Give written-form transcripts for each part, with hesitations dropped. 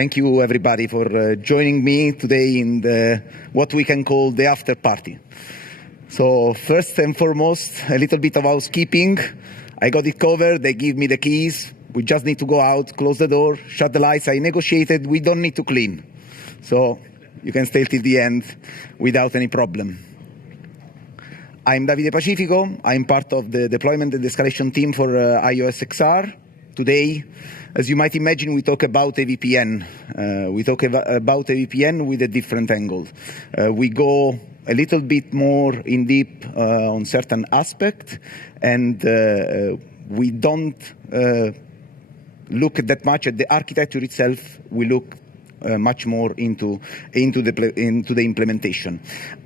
Thank you, everybody, for joining me today in what we can call the after party. So first and foremost, a little bit of housekeeping. I got it covered. They give me the keys. We just need to go out, close the door, shut the lights. I negotiated. We don't need to clean. So you can stay till the end without any problem. I'm Davide Pacifico. I'm part of the deployment and escalation team for iOS XR. Today, as you might imagine, we talk about EVPN. We talk about EVPN with a different angle. We go a little bit more in deep on certain aspects, and we don't look that much at the architecture itself. We look much more into the implementation.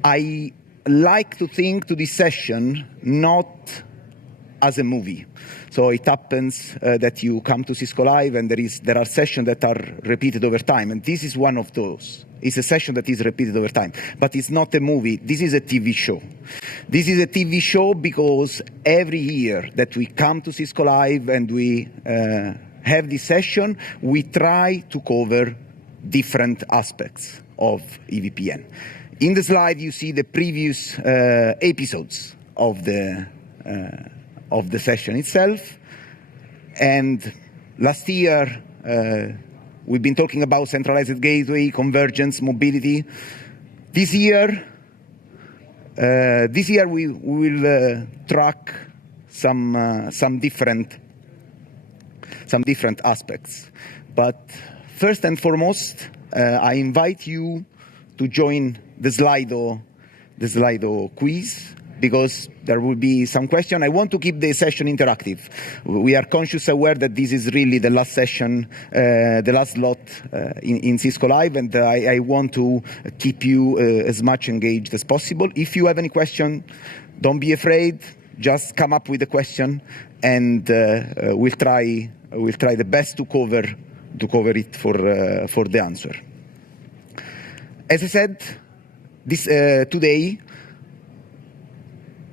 I like to think to this session not as a movie. So it happens that you come to Cisco Live and there are sessions that are repeated over time, and this is one of those. It's a session that is repeated over time, but it's not a movie. This is a TV show. This is a TV show because every year that we come to Cisco Live and we have this session, we try to cover different aspects of EVPN. In the slide, you see the previous episodes of the session itself. And last year, we've been talking about centralized gateway, convergence, mobility. This year we will track some different aspects. But first and foremost, I invite you to join the Slido quiz, because there will be some question. I want to keep the session interactive. We are conscious aware that this is really the last session, the last slot in Cisco Live, and I want to keep you as much engaged as possible. If you have any question, don't be afraid. Just come up with a question, and we'll try the best to cover it for the answer. As I said, today,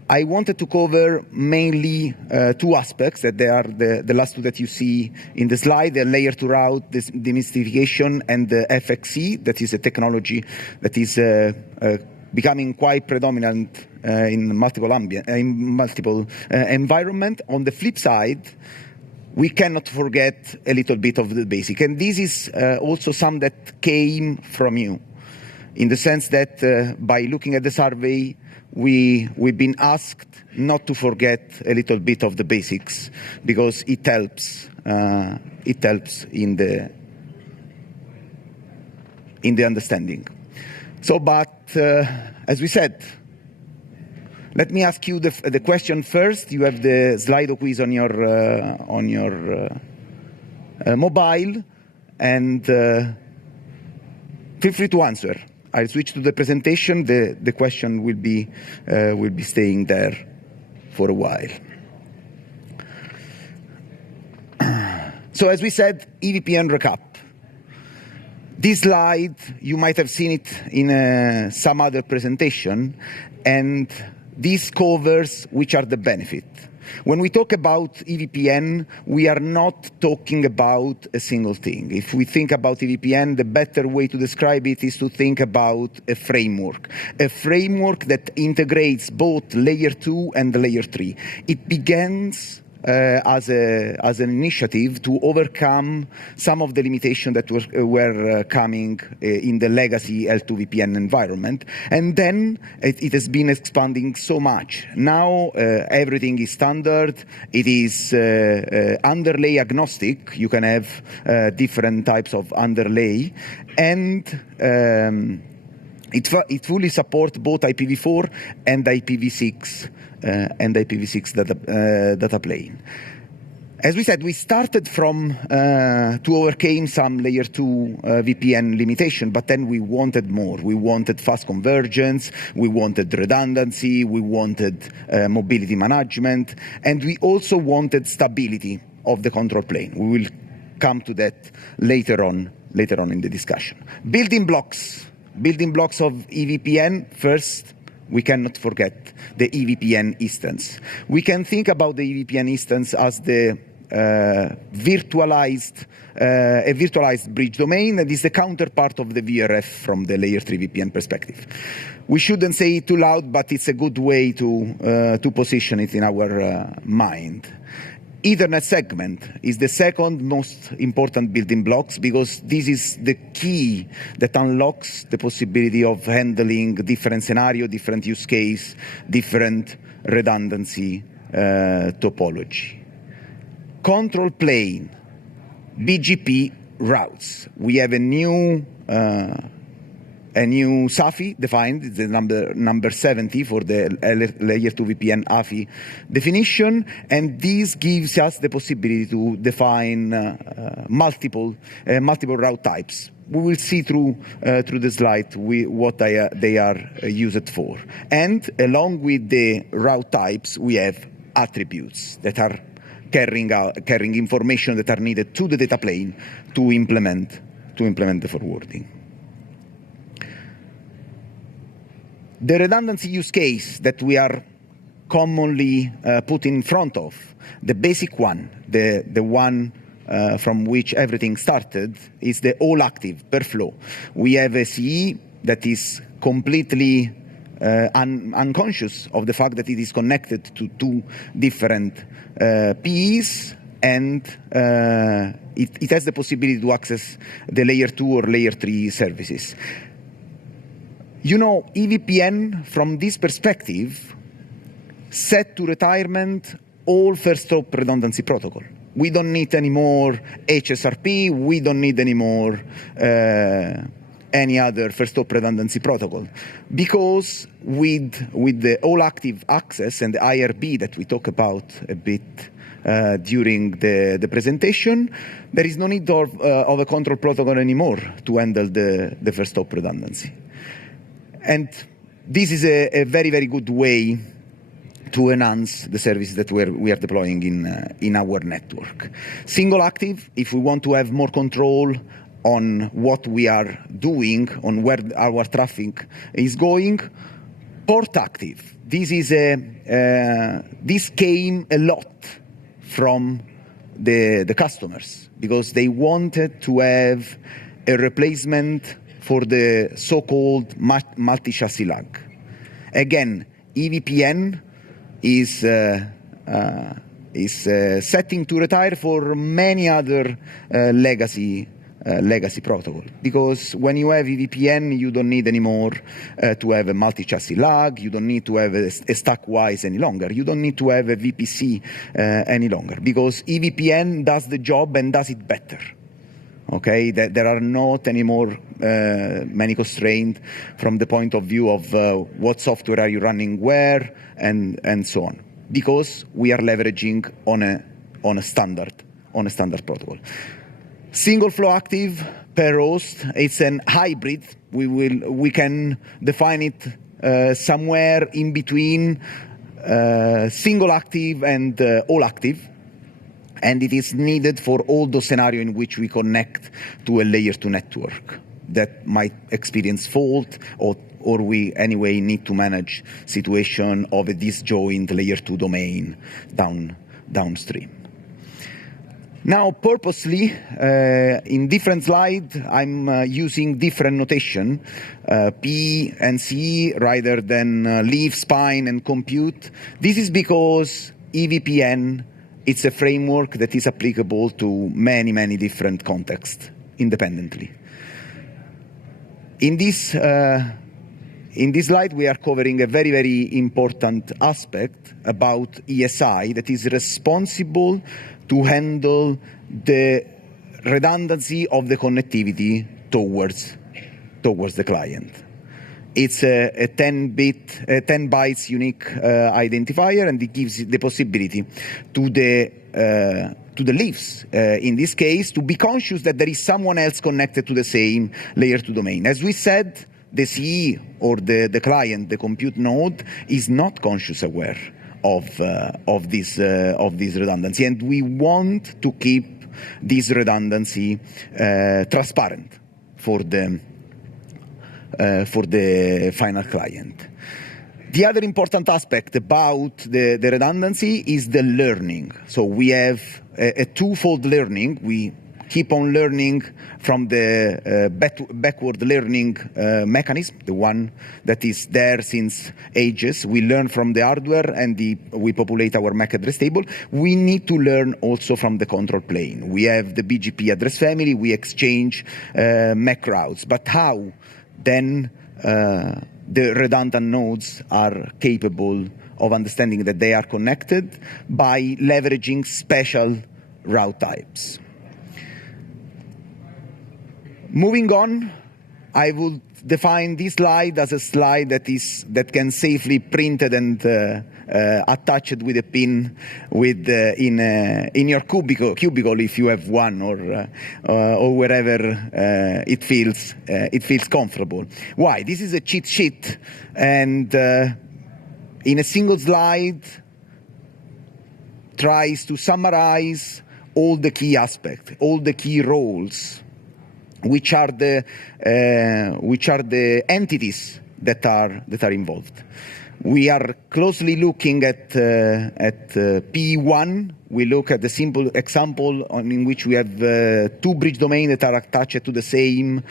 I wanted to cover mainly two aspects, that they are the last two that you see in the slide, the layer 2 route, this demystification, and the FXC, that is a technology that is becoming quite predominant in multiple environments. On the flip side, we cannot forget a little bit of the basic. And this is also some that came from you, in the sense that by looking at the survey, we've been asked not to forget a little bit of the basics, because it helps in the understanding. So, but as we said, let me ask you the question first. You have the Slido quiz on your mobile, and feel free to answer. I'll switch to the presentation. The question will be staying there for a while. So as we said, EVPN recap. This slide, you might have seen it in some other presentation, and this covers which are the benefits. When we talk about EVPN, we are not talking about a single thing. If we think about EVPN, the better way to describe it is to think about a framework that integrates both layer 2 and layer 3. It begins as an initiative to overcome some of the limitations that were coming in the legacy L2 VPN environment, and then it has been expanding so much. Now everything is standard. It is underlay agnostic. You can have different types of underlay, and it fully supports both IPv4 and IPv6 data plane. As we said, we started from to overcome some layer 2 VPN limitation, but then we wanted more. We wanted fast convergence, we wanted redundancy, we wanted mobility management, and we also wanted stability of the control plane. We will come to that later on in the discussion. Building blocks of EVPN. First, we cannot forget the EVPN instance. We can think about the EVPN instance as the virtualized bridge domain that is the counterpart of the VRF from the layer 3 VPN perspective. We shouldn't say it too loud, but it's a good way to position it in our mind. Ethernet segment is the second most important building blocks because this is the key that unlocks the possibility of handling different scenario, different use case, different redundancy topology. Control plane, BGP routes. We have a new SAFI defined, it's the number 70 for the layer 2 VPN AFI definition, and this gives us the possibility to define multiple route types. We will see through the slide what they are used for. And along with the route types, we have attributes that are carrying information that are needed to the data plane to implement the forwarding. The redundancy use case that we are commonly put in front of, the basic one, the one from which everything started, is the all active per flow. We have a CE that is completely unconscious of the fact that it is connected to two different PEs, and it has the possibility to access the layer 2 or layer 3 services. You know, EVPN, from this perspective, set to retirement all first-hop redundancy protocol. We don't need any more HSRP. We don't need any more any other first-hop redundancy protocol, because with the all-active access and the IRB that we talk about a bit during the presentation, there is no need of a control protocol anymore to handle the first-hop redundancy. And this is a very, very good way to enhance the services that we are deploying in our network. Single active, if we want to have more control on what we are doing, on where our traffic is going. Port active, this came a lot from the customers because they wanted to have a replacement for the so-called multi-chassis lag. Again, EVPN is setting to retire for many other legacy protocol, because when you have EVPN, you don't need anymore to have a multi-chassis lag. You don't need to have a stack-wise any longer. You don't need to have a VPC any longer, because EVPN does the job and does it better. Okay, there are not anymore many constraints from the point of view of what software are you running where and so on, because we are leveraging on a standard protocol. Single flow active per host, it's an hybrid. We can define it somewhere in between single active and all active. And it is needed for all those scenarios in which we connect to a layer 2 network that might experience fault, or we anyway need to manage situation of a disjoint layer 2 domain downstream. Now, purposely, in different slides, I'm using different notation, P and C rather than leaf, spine, and compute. This is because EVPN, it's a framework that is applicable to many, many different contexts independently. In this slide, we are covering a very, very important aspect about ESI that is responsible to handle the redundancy of the connectivity towards the client. It's a 10 bytes unique identifier, and it gives the possibility to the leaves, in this case, to be conscious that there is someone else connected to the same layer 2 domain. As we said, the CE or the client, the compute node, is not conscious aware of this redundancy, and we want to keep this redundancy transparent for the final client. The other important aspect about the redundancy is the learning. So we have a twofold learning. We keep on learning from the backward learning mechanism, the one that is there since ages. We learn from the hardware and we populate our MAC address table. We need to learn also from the control plane. We have the BGP address family, we exchange MAC routes. But how then the redundant nodes are capable of understanding that they are connected by leveraging special route types? Moving on, I will define this slide as a slide that can safely printed and attached with a pin in your cubicle if you have one, or wherever it feels comfortable. Why? This is a cheat sheet, and in a single slide tries to summarize all the key aspects, all the key roles, which are the entities that are involved. We are closely looking at P1. We look at the simple example in which we have two bridge domains that are attached to the same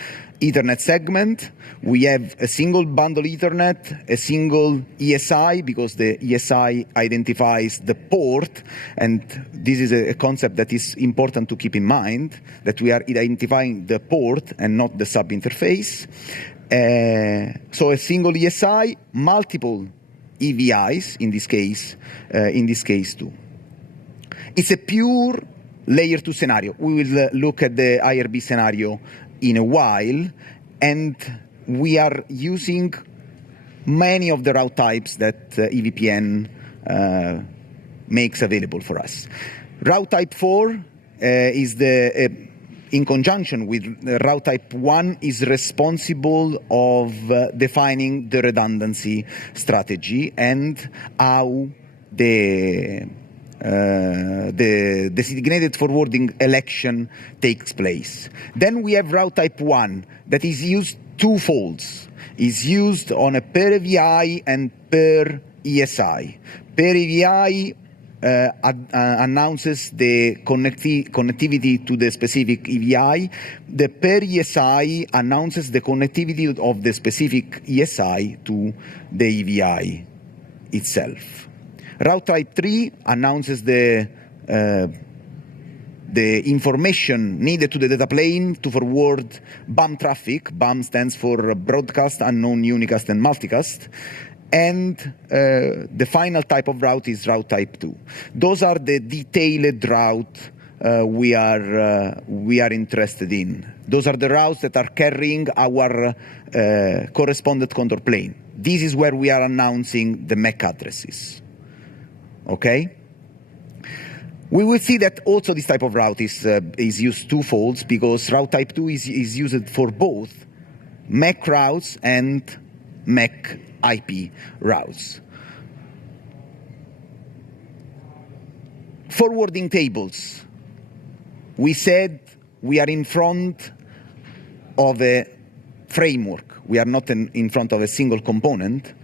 Ethernet segment. We have a single bundle Ethernet, a single ESI, because the ESI identifies the port, and this is a concept that is important to keep in mind, that we are identifying the port and not the sub-interface. So a single ESI, multiple EVIs in this case too. It's a pure layer 2 scenario. We will look at the IRB scenario in a while, and we are using many of the route types that EVPN makes available for us. Route type 4 is in conjunction with route type 1, is responsible of defining the redundancy strategy and how the designated forwarding election takes place. Then we have route type 1 that is used twofolds. Is used on a per EVI and per ESI. Per EVI announces the connectivity to the specific EVI. The per ESI announces the connectivity of the specific ESI to the EVI itself. Route type 3 announces the information needed to the data plane to forward BUM traffic. BUM stands for broadcast, unknown, unicast, and multicast. And the final type of route is route type 2. Those are the detailed route we are interested in. Those are the routes that are carrying our correspondent control plane. This is where we are announcing the MAC addresses. Okay? We will see that also this type of route is used twofolds, because route type 2 is used for both MAC routes and MAC IP routes. Forwarding tables. We said we are in front of a framework. We are not in front of a single component.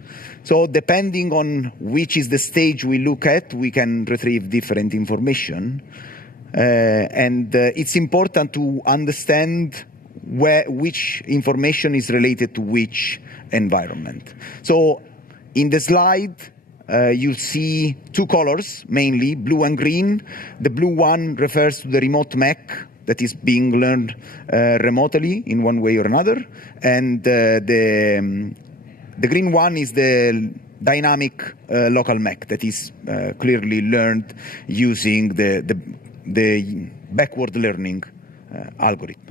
So depending on which is the stage we look at, we can retrieve different information. And it's important to understand which information is related to which environment. So in the slide, you'll see two colors, mainly blue and green. The blue one refers to the remote MAC that is being learned remotely in one way or another. And the green one is the dynamic local MAC that is clearly learned using the backward learning algorithm.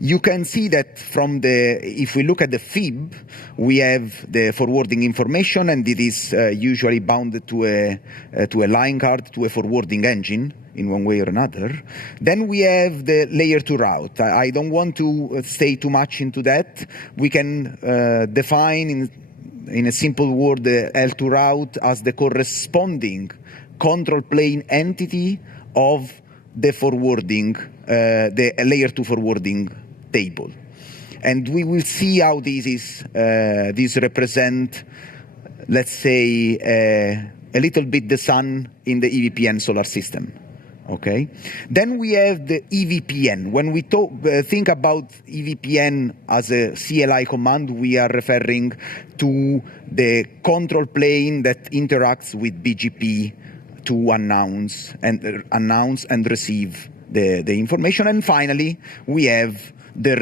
You can see that if we look at the FIB, we have the forwarding information, and it is usually bounded to a line card, to a forwarding engine in one way or another. Then we have the layer 2 route. I don't want to stay too much into that. We can define in a simple word the L2 route as the corresponding control plane entity of the forwarding, the layer 2 forwarding table. And we will see how these represent, let's say, a little bit the sun in the EVPN solar system. Okay. Then we have the EVPN. When we think about EVPN as a CLI command, we are referring to the control plane that interacts with BGP to announce and receive the information. And finally, we have the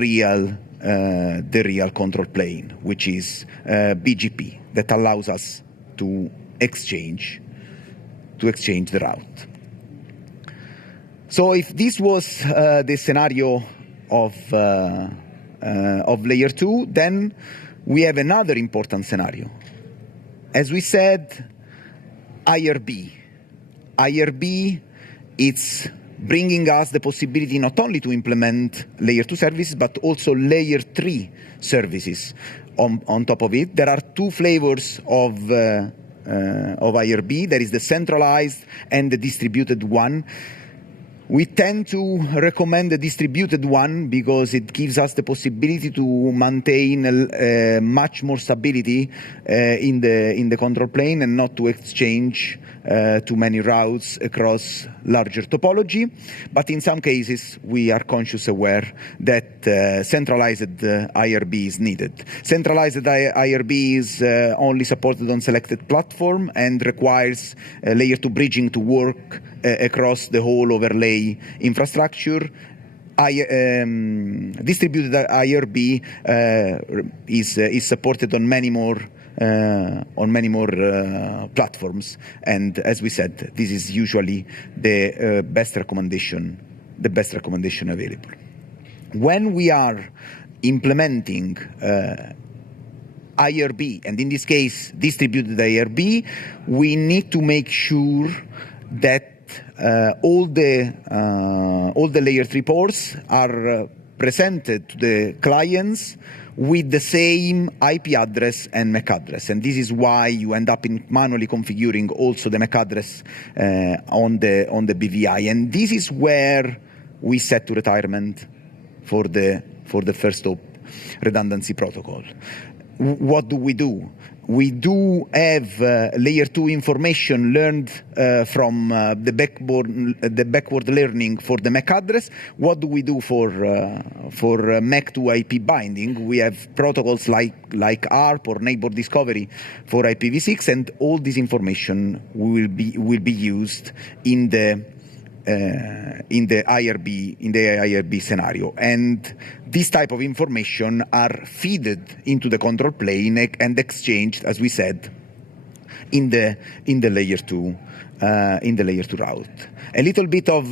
real control plane, which is BGP, that allows us to exchange the route. So if this was the scenario of layer 2, then we have another important scenario. As we said, IRB. IRB, it's bringing us the possibility not only to implement layer 2 services, but also layer 3 services on top of it. There are two flavors of IRB. There is the centralized and the distributed one. We tend to recommend the distributed one because it gives us the possibility to maintain much more stability in the control plane and not to exchange too many routes across larger topology. But in some cases, we are consciously aware that centralized IRB is needed. Centralized IRB is only supported on selected platform and requires layer 2 bridging to work across the whole overlay infrastructure. Distributed IRB is supported on many more platforms, and as we said, this is usually the best recommendation available. When we are implementing IRB, and in this case distributed IRB, we need to make sure that all the layer 3 ports are presented to the clients with the same IP address and MAC address, and this is why you end up in manually configuring also the MAC address on the BVI, and this is where we set to retirement for the first hop redundancy protocol. What do? We do have layer 2 information learned from the backward learning for the MAC address. What do we do for MAC to IP binding? We have protocols like ARP or neighbor discovery for IPv6, and all this information will be used in the IRB scenario, and this type of information are fed into the control plane and exchanged, as we said, in the layer 2 route. A little bit of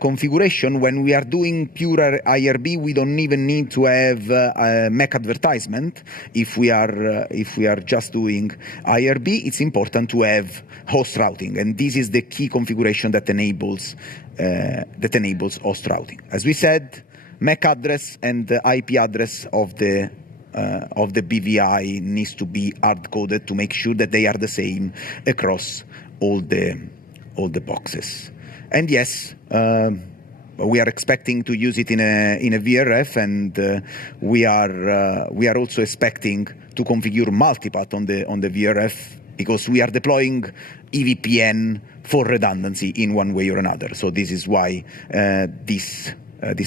configuration. When we are doing pure IRB, we don't even need to have a MAC advertisement. If we are just doing IRB, it's important to have host routing, and this is the key configuration that enables host routing. As we said, MAC address and the IP address of the BVI needs to be hard-coded to make sure that they are the same across all the boxes. And yes, we are expecting to use it in a VRF, and we are also expecting to configure multipath on the VRF, because we are deploying EVPN for redundancy in one way or another. So this is why this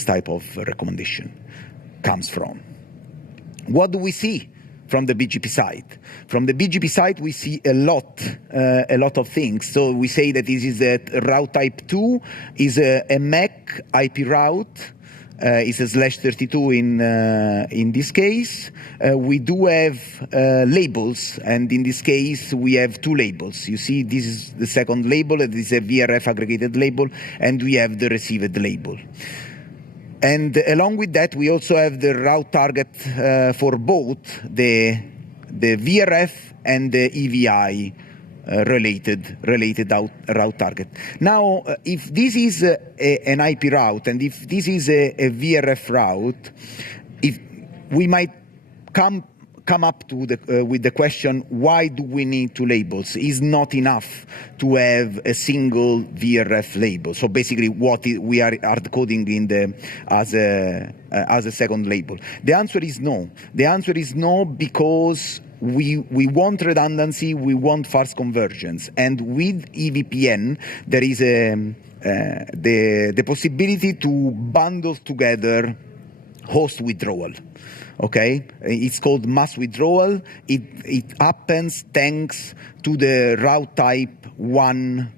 type of recommendation comes from. What do we see from the BGP side? From the BGP side, we see a lot of things. So we say that this is a route type 2, is a MAC IP route, is a /32 in this case. We do have labels, and in this case we have two labels. You see, this is the second label, it is a VRF aggregated label, and we have the received label. And along with that, we also have the route target for both the VRF and the EVI related route target. Now, if this is an IP route, and if this is a VRF route, if we might come up to with the question, why do we need two labels? Is not enough to have a single VRF label. So basically, we are hard coding as a second label. The answer is no. The answer is no, because we want redundancy, we want fast convergence, and with EVPN there is the possibility to bundle together host withdrawal. Okay, it's called mass withdrawal. It happens thanks to the route type 1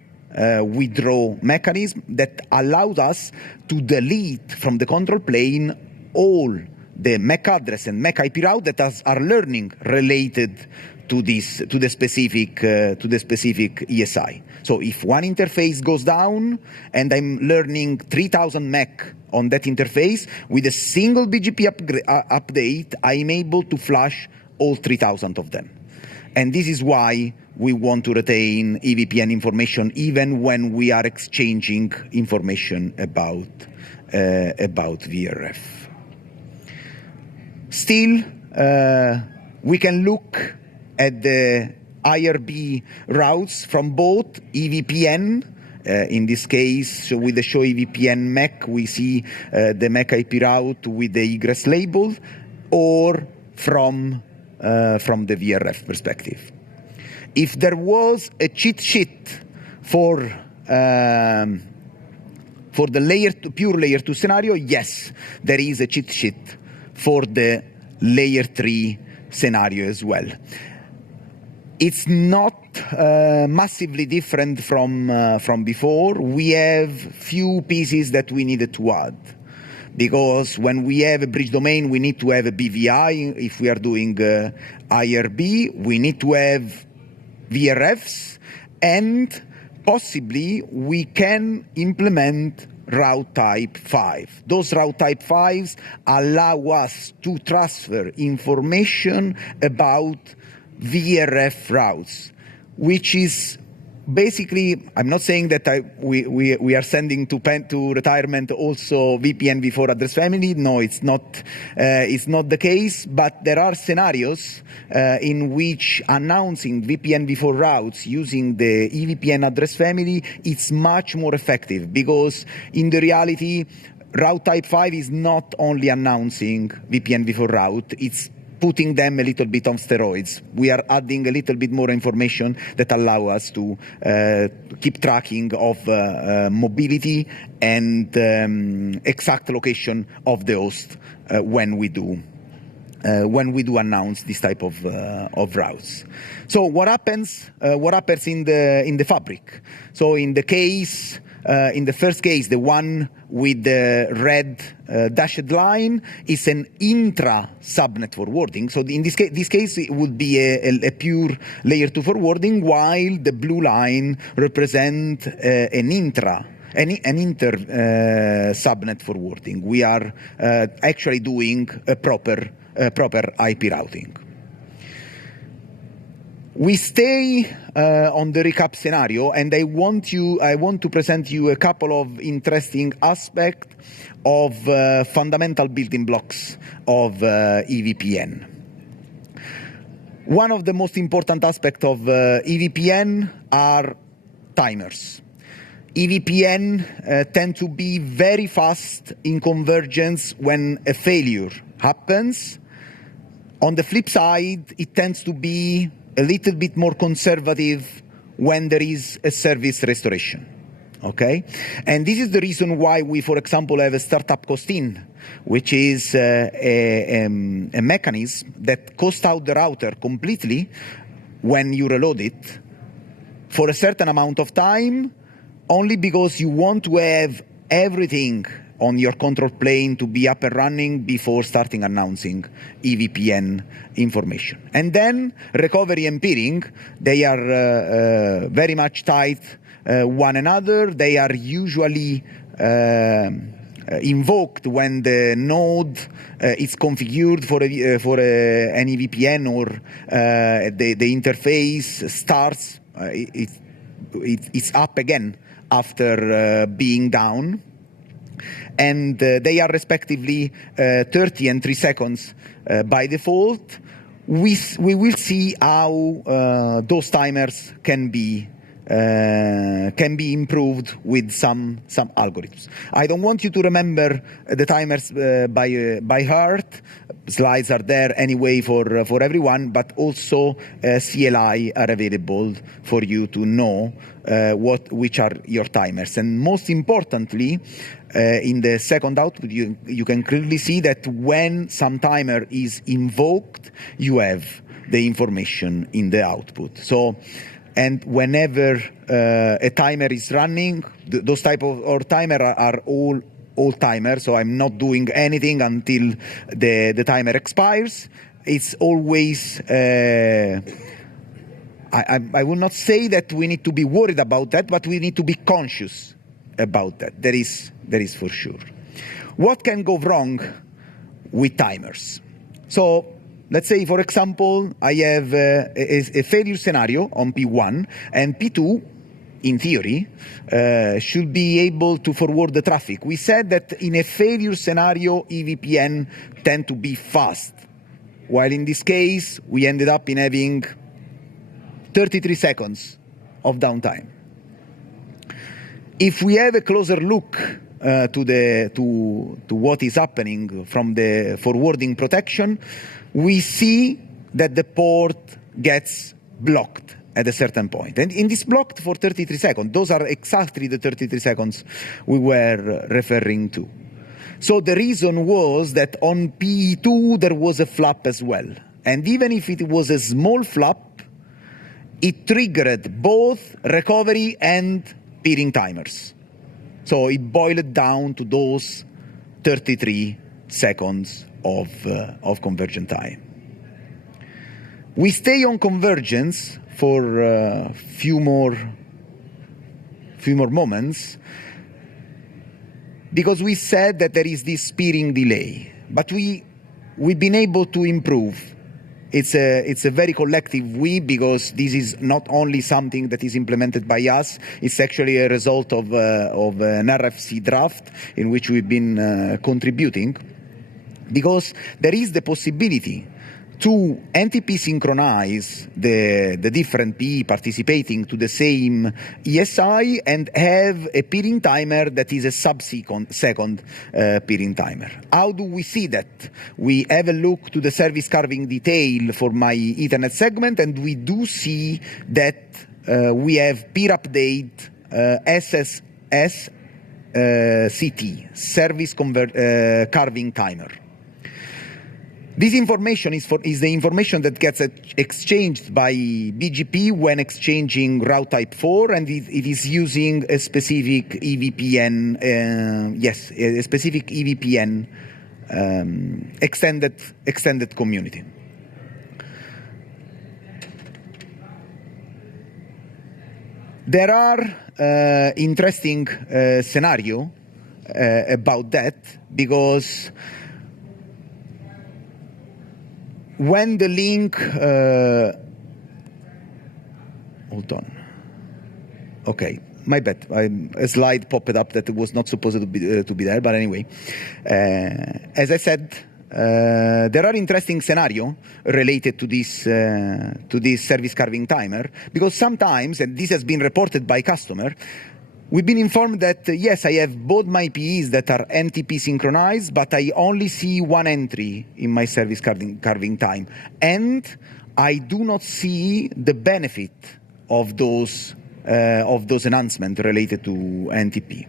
withdraw mechanism that allows us to delete from the control plane all the MAC address and MAC IP route that are learning related to the specific ESI. So if one interface goes down and I'm learning 3000 MAC on that interface, with a single BGP update, I'm able to flush all 3000 of them. And this is why we want to retain EVPN information even when we are exchanging information about VRF. Still, we can look at the IRB routes from both EVPN. In this case, so with the show EVPN MAC, we see the MAC IP route with the egress label, or from the VRF perspective. If there was a cheat sheet for the pure layer 2 scenario, yes, there is a cheat sheet for the layer 3 scenario as well. It's not massively different from before. We have few pieces that we needed to add, because when we have a bridge domain, we need to have a BVI. If we are doing IRB, we need to have VRFs, and possibly we can implement route type 5. Those route type 5s allow us to transfer information about VRF routes, which is basically, I'm not saying that we are sending to retirement also VPN-v4 address family. No, it's not the case, but there are scenarios in which announcing VPN-v4 routes using the EVPN address family is much more effective, because in the reality, route type 5 is not only announcing VPN-v4 route, it's putting them a little bit on steroids. We are adding a little bit more information that allow us to keep tracking of mobility and exact location of the host when we do announce this type of routes. So what happens in the fabric? So in the case, in the first case, the one with the red dashed line is an intra-subnet forwarding. So in this case, it would be a pure layer 2 forwarding, while the blue line represents an inter subnet forwarding. We are actually doing a proper IP routing. We stay on the recap scenario, and I want to present you a couple of interesting aspects of fundamental building blocks of EVPN. One of the most important aspects of EVPN are timers. EVPN tend to be very fast in convergence when a failure happens. On the flip side, it tends to be a little bit more conservative when there is a service restoration, okay? And this is the reason why we, for example, have a startup cost-in, which is a mechanism that costs out the router completely when you reload it for a certain amount of time, only because you want to have everything on your control plane to be up and running before starting announcing EVPN information. And then recovery and peering, they are very much tied one another. They are usually invoked when the node is configured for an EVPN, or the interface starts, it's up again after being down. And they are respectively 30 and 3 seconds by default. We will see how those timers can be can be improved with some algorithms. I don't want you to remember the timers by heart. Slides are there anyway for everyone, but also CLI are available for you to know which are your timers. And most importantly, in the second output, you can clearly see that when some timer is invoked, you have the information in the output. So, and whenever a timer is running, those type of timer are all timers, so I'm not doing anything until the timer expires. It's always, I will not say that we need to be worried about that, but we need to be conscious about that. That is for sure. What can go wrong with timers? So let's say, for example, I have a failure scenario on P1, and P2, in theory, should be able to forward the traffic. We said that in a failure scenario, EVPN tend to be fast, while in this case, we ended up in having 33 seconds of downtime. If we have a closer look to what is happening from the forwarding protection, we see that the port gets blocked at a certain point. And in this blocked for 33 seconds, those are exactly the 33 seconds we were referring to. So the reason was that on P2 there was a flap as well. And even if it was a small flap, it triggered both recovery and peering timers. So it boiled down to those 33 seconds of convergence time. We stay on convergence for a few more moments because we said that there is this peering delay, but we've been able to improve. It's a very collective we, because this is not only something that is implemented by us, it's actually a result of an RFC draft in which we've been contributing, because there is the possibility to NTP synchronize the different PE participating to the same ESI and have a peering timer that is a sub-second peering timer. How do we see that? We have a look to the service carving detail for my Ethernet segment, and we do see that we have peer update SSS CT, service carving timer. This information is the information that gets exchanged by BGP when exchanging route type 4, and it is using a specific EVPN, a specific EVPN extended community. There are interesting scenario about that, because when the link, hold on. Okay, my bad. A slide popped up that was not supposed to be there, but anyway. As I said, there are interesting scenarios related to this service carving timer, because sometimes, and this has been reported by customer, we've been informed that, yes, I have both my PEs that are NTP synchronized, but I only see one entry in my service carving time. And I do not see the benefit of those announcements related to NTP.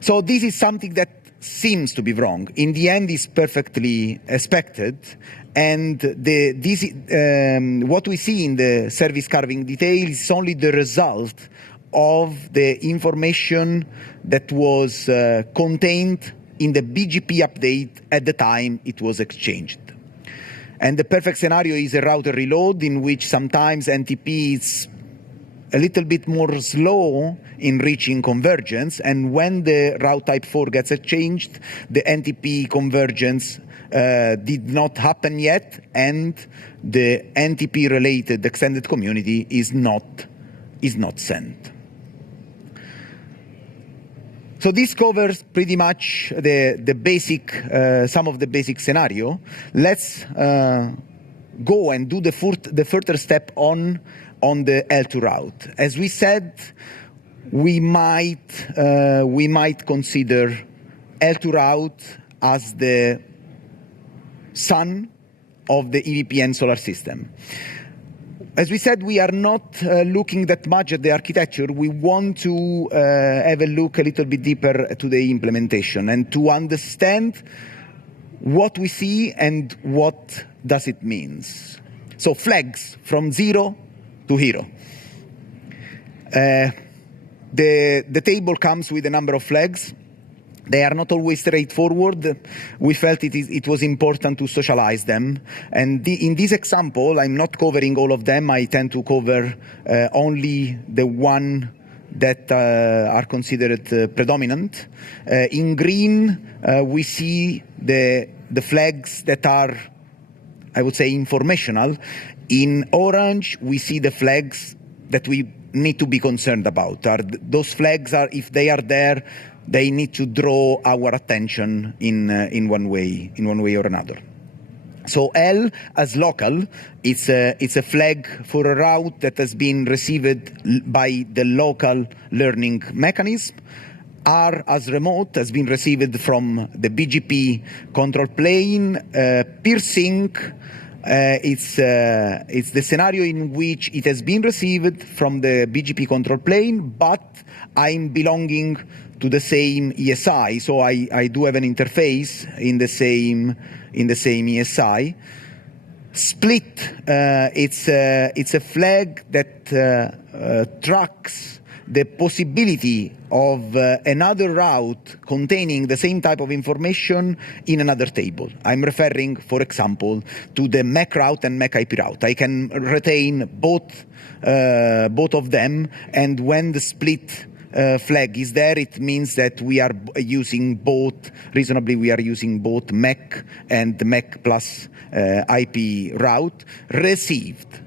So this is something that seems to be wrong. In the end, it's perfectly expected. And what we see in the service carving detail is only the result of the information that was contained in the BGP update at the time it was exchanged. And the perfect scenario is a router reload, in which sometimes NTP is a little bit more slow in reaching convergence, and when the route type 4 gets exchanged, the NTP convergence did not happen yet, and the NTP related extended community is not sent. So this covers pretty much the basic, some of the basic scenario. Let's go and do the further step on the L2 route. As we said, we might consider L2 route as the son of the EVPN solar system. As we said, we are not looking that much at the architecture. We want to have a look a little bit deeper to the implementation and to understand what we see and what does it mean. So flags from 0 to hero. The table comes with a number of flags. They are not always straightforward. We felt it was important to socialize them. And in this example, I'm not covering all of them. I tend to cover only the one that are considered predominant. In green, we see the flags that are, I would say, informational. In orange, we see the flags that we need to be concerned about. Those flags are, if they are there, they need to draw our attention in one way or another. So L as local, it's a flag for a route that has been received by the local learning mechanism. R as remote has been received from the BGP control plane. Peer-sync, it's the scenario in which it has been received from the BGP control plane, but I'm belonging to the same ESI, so I do have an interface in the same ESI. Split, it's a flag that tracks the possibility of another route containing the same type of information in another table. I'm referring, for example, to the MAC route and MAC IP route. I can retain both of them, and when the split flag is there, it means that we are using both, reasonably we are using both MAC and the MAC plus IP route. Received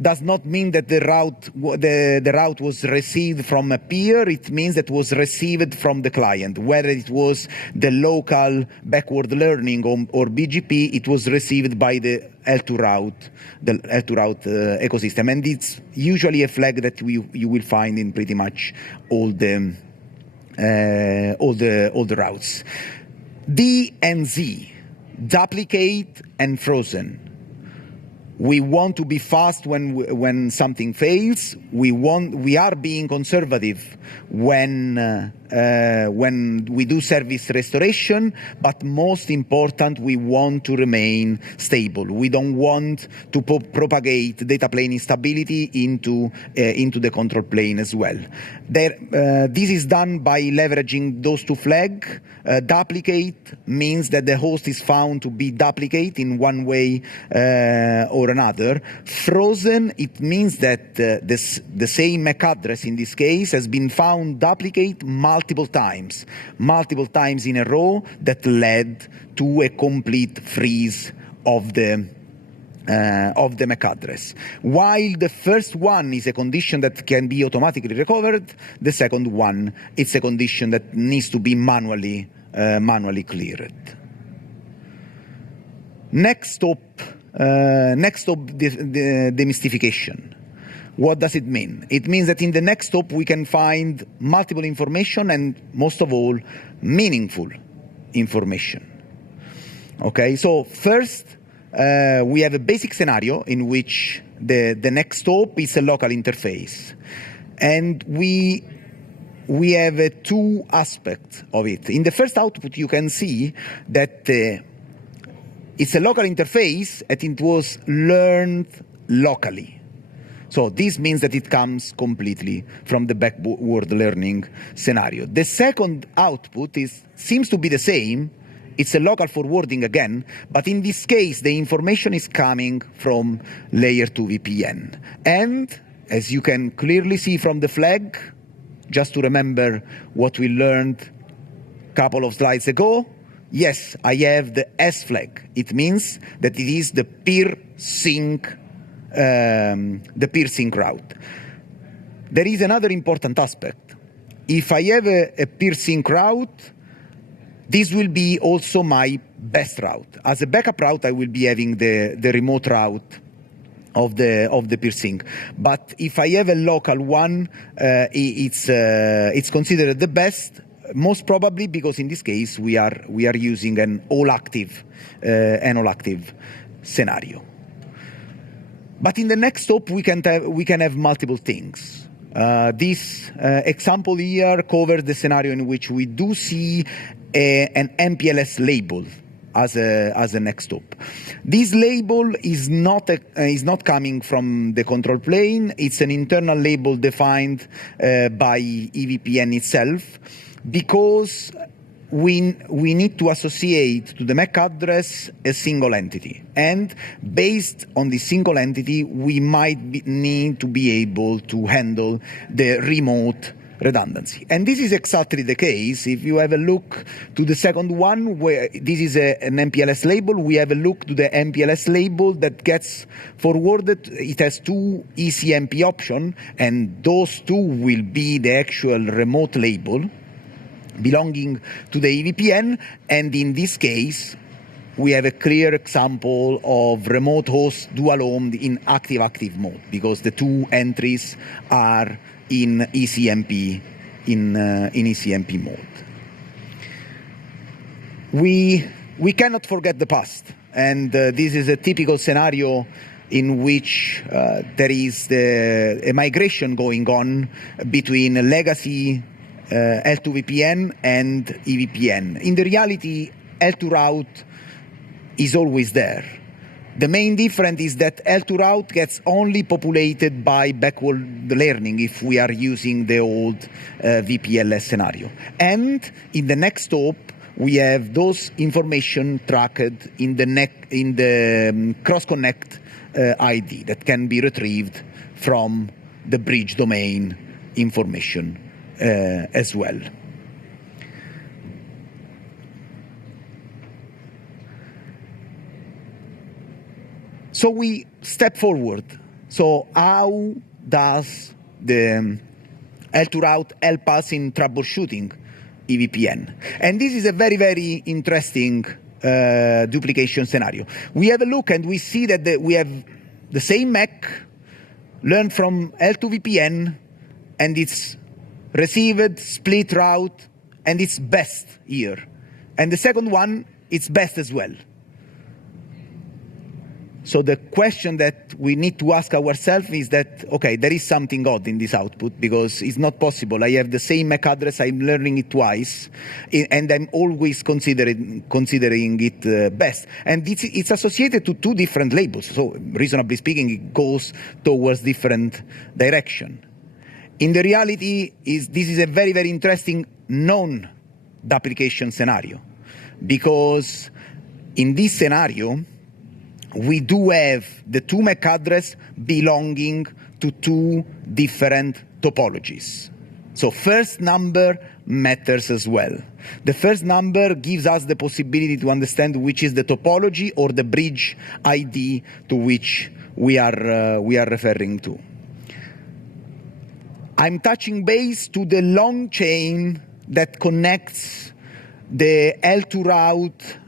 does not mean that the route was received from a peer. It means that it was received from the client. Whether it was the local backward learning or BGP, it was received by the L2 route, ecosystem. And it's usually a flag that you will find in pretty much all the routes. D and Z, duplicate and frozen. We want to be fast when something fails. We are being conservative when we do service restoration, but most important, we want to remain stable. We don't want to propagate data plane instability into the control plane as well. This is done by leveraging those two flags. Duplicate means that the host is found to be duplicate in one way or another. Frozen, it means that the same MAC address in this case has been found duplicate multiple times in a row, that led to a complete freeze of the MAC address. While the first one is a condition that can be automatically recovered, the second one is a condition that needs to be manually cleared. Next stop, the demystification. What does it mean? It means that in the next stop we can find multiple information and, most of all, meaningful information. Okay, so first we have a basic scenario in which the next stop is a local interface, and we have two aspects of it. In the first output, you can see that it's a local interface and it was learned locally. So this means that it comes completely from the backward learning scenario. The second output seems to be the same. It's a local forwarding again, but in this case, the information is coming from layer 2 VPN. And as you can clearly see from the flag, just to remember what we learned a couple of slides ago, yes, I have the S flag. It means that it is the peer sync route. There is another important aspect. If I have a peer sync route, This will be also my best route. As a backup route, I will be having the remote route of the piercing. But if I have a local one, it's considered the best, most probably because in this case we are using an all active scenario. But in the next stop we can have multiple things. This example here covers the scenario in which we do see an MPLS label as a next stop. This label is not coming from the control plane. It's an internal label defined by EVPN itself, because we need to associate to the MAC address a single entity, and based on this single entity we might need to be able to handle the remote redundancy. And this is exactly the case. If you have a look to the second one, where this is an MPLS label, we have a look to the MPLS label that gets forwarded. It has two ECMP options, and those two will be the actual remote label belonging to the EVPN. And in this case, we have a clear example of remote host dual home in active mode, because the two entries are in ECMP ECMP mode. We cannot forget the past, and this is a typical scenario in which there is a migration going on between a legacy L2 VPN and EVPN. In the reality, L2 route is always there. The main difference is that L2 route gets only populated by backward learning if we are using the old VPLS scenario. And in the next stop, we have those information tracked in the cross-connect ID that can be retrieved from the bridge domain information as well. So we step forward. So how does the L2 route help us in troubleshooting EVPN? And this is a very, very interesting duplication scenario. We have a look and we see that we have the same MAC learned from L2 VPN, and it's received split route, and it's best here. And the second one, it's best as well. So the question that we need to ask ourselves is that, okay, there is something odd in this output, because it's not possible. I have the same MAC address, I'm learning it twice, and I'm always considering it best. And it's associated to two different labels. So reasonably speaking, it goes towards different direction. In the reality, this is a very, very interesting non-duplication scenario, because in this scenario, we do have the two MAC address belonging to two different topologies. So first number matters as well. The first number gives us the possibility to understand which is the topology or the bridge ID to which we are referring to. I'm touching base to the long chain that connects the L2 route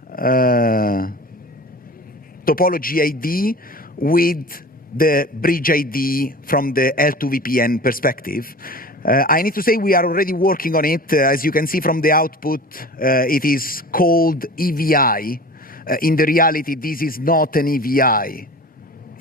topology ID with the bridge ID from the L2 VPN perspective. I need to say we are already working on it. As you can see from the output, it is called EVI. In the reality, this is not an EVI.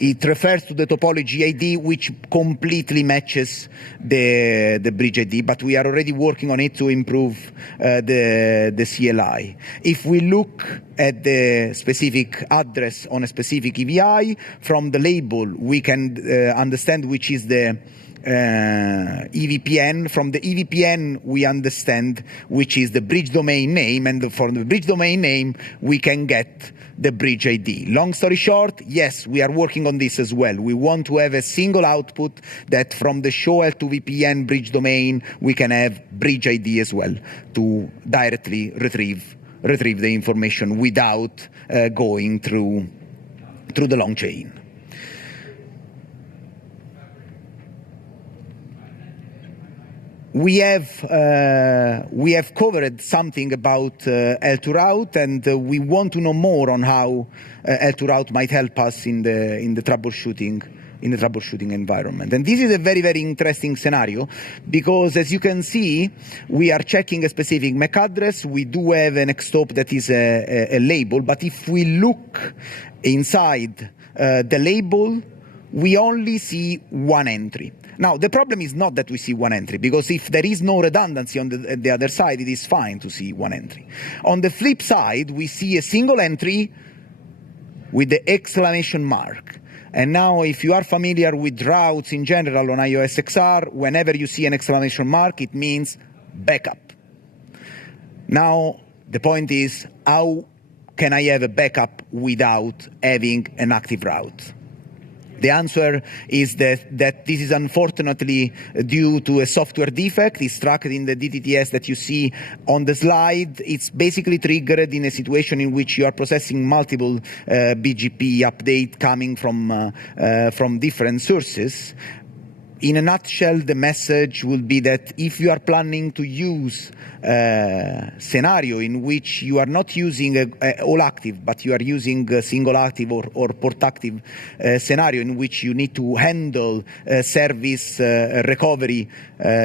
It refers to the topology ID, which completely matches the bridge ID, but we are already working on it to improve the CLI. If we look at the specific address on a specific EVI, from the label we can understand which is the EVPN. From the EVPN we understand which is the bridge domain name, and from the bridge domain name we can get the bridge ID. Long story short, yes, we are working on this as well. We want to have a single output that from the show L2 VPN bridge domain we can have bridge ID as well to directly retrieve the information without going through the long chain. we have covered something about L2 route, and we want to know more on how L2 route might help us in the troubleshooting environment. And this is a very, very interesting scenario, because as you can see, we are checking a specific MAC address. We do have an Xtop that is a label, but if we look inside the label, we only see one entry. Now, the problem is not that we see one entry, because if there is no redundancy on the other side, it is fine to see one entry. On the flip side, we see a single entry with the exclamation mark. And now, if you are familiar with routes in general on iOS XR, whenever you see an exclamation mark, it means backup. Now, the point is, how can I have a backup without having an active route? The answer is that this is unfortunately due to a software defect. It's tracked in the DTTS that you see on the slide. It's basically triggered in a situation in which you are processing multiple BGP updates coming from different sources. In a nutshell, the message will be that if you are planning to use a scenario in which you are not using all active, but you are using a single active or port active scenario in which you need to handle service recovery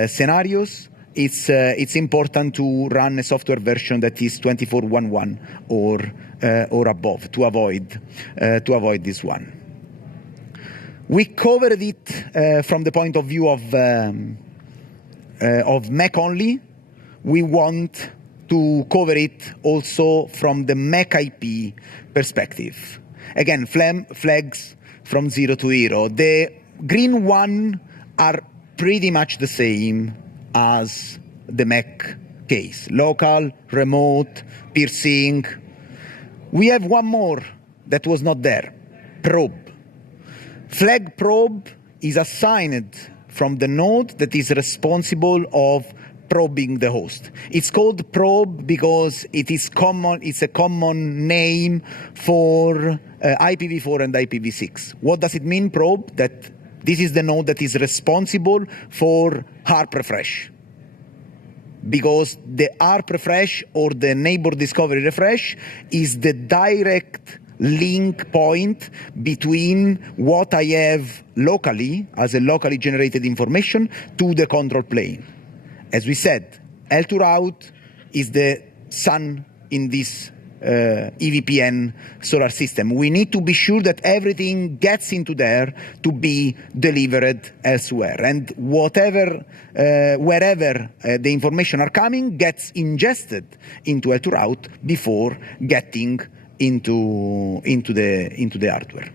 scenarios, it's important to run a software version that is 24.1.1 or above to avoid this one. We covered it from the point of view of Mac only. We want to cover it also from the Mac IP perspective. Again, flags from 0 to 0. The green one are pretty much the same as the Mac case. Local, remote, piercing. We have one more that was not there, probe. Flag probe is assigned from the node that is responsible of probing the host. It's called probe because it's a common name for IPv4 and IPv6. What does it mean, probe? That this is the node that is responsible for ARP refresh. Because the ARP refresh or the neighbor discovery refresh is the direct link point between what I have locally as a locally generated information to the control plane. As we said, L2 route is the sun in this EVPN solar system. We need to be sure that everything gets into there to be delivered elsewhere. And wherever the information are coming gets ingested into L2 route before getting into the hardware.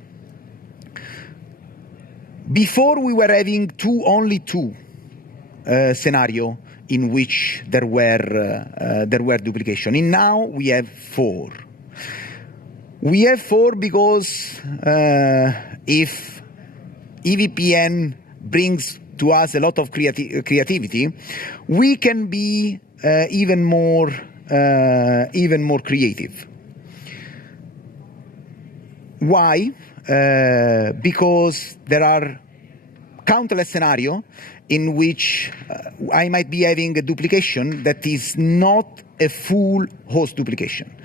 Before we were having only two scenario in which there were duplication. And now we have four. We have four because if EVPN brings to us a lot of creativity, we can be even more creative. Why? Because there are countless scenarios in which I might be having a duplication that is not a full host duplication.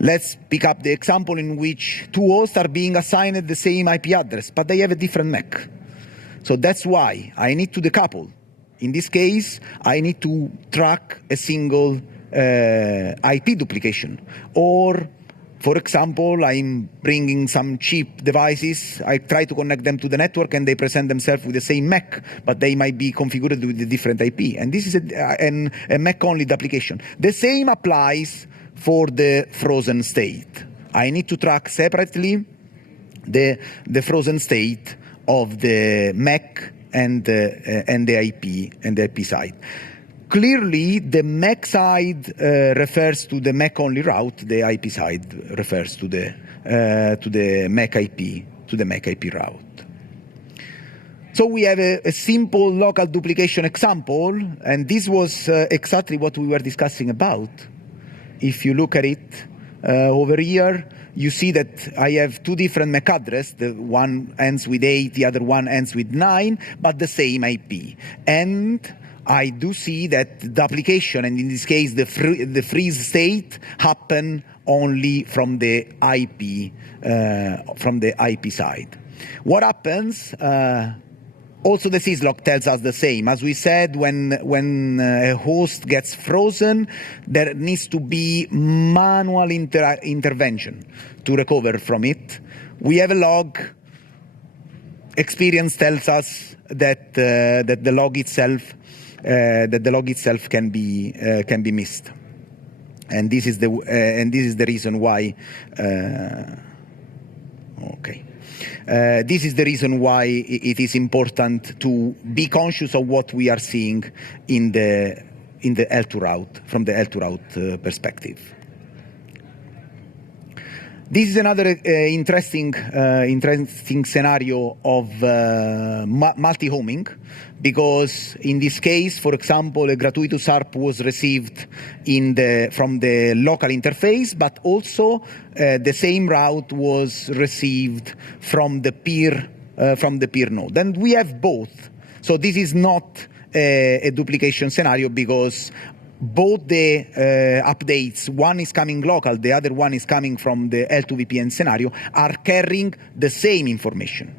Let's pick up the example in which two hosts are being assigned the same IP address, but they have a different MAC. So that's why I need to decouple. In this case, I need to track a single IP duplication. Or, for example, I'm bringing some cheap devices. I try to connect them to the network, and they present themselves with the same MAC, but they might be configured with a different IP. And this is a MAC-only duplication. The same applies for the frozen state. I need to track separately the frozen state of the MAC and the IP side. Clearly, the MAC side refers to the MAC-only route. The IP side refers to the MAC IP route. So we have a simple local duplication example, and this was exactly what we were discussing about. If you look at it over here, you see that I have two different MAC addresses. The one ends with 8, the other one ends with 9, but the same IP. And I do see that the application, and in this case the freeze state, happen only from the IP side. What happens? Also, the syslog tells us the same. As we said, when a host gets frozen, there needs to be manual intervention to recover from it. We have a log. Experience tells us that the log itself can be missed, and this is the reason why. This is the reason why it is important to be conscious of what we are seeing in the L2 route, from the L2 route perspective. This is another interesting scenario of multi-homing, because in this case, for example, a gratuitous ARP was received from the local interface, but also the same route was received from the peer node. And we have both. So this is not a duplication scenario, because both the updates, one is coming local, the other one is coming from the L2 VPN scenario, are carrying the same information.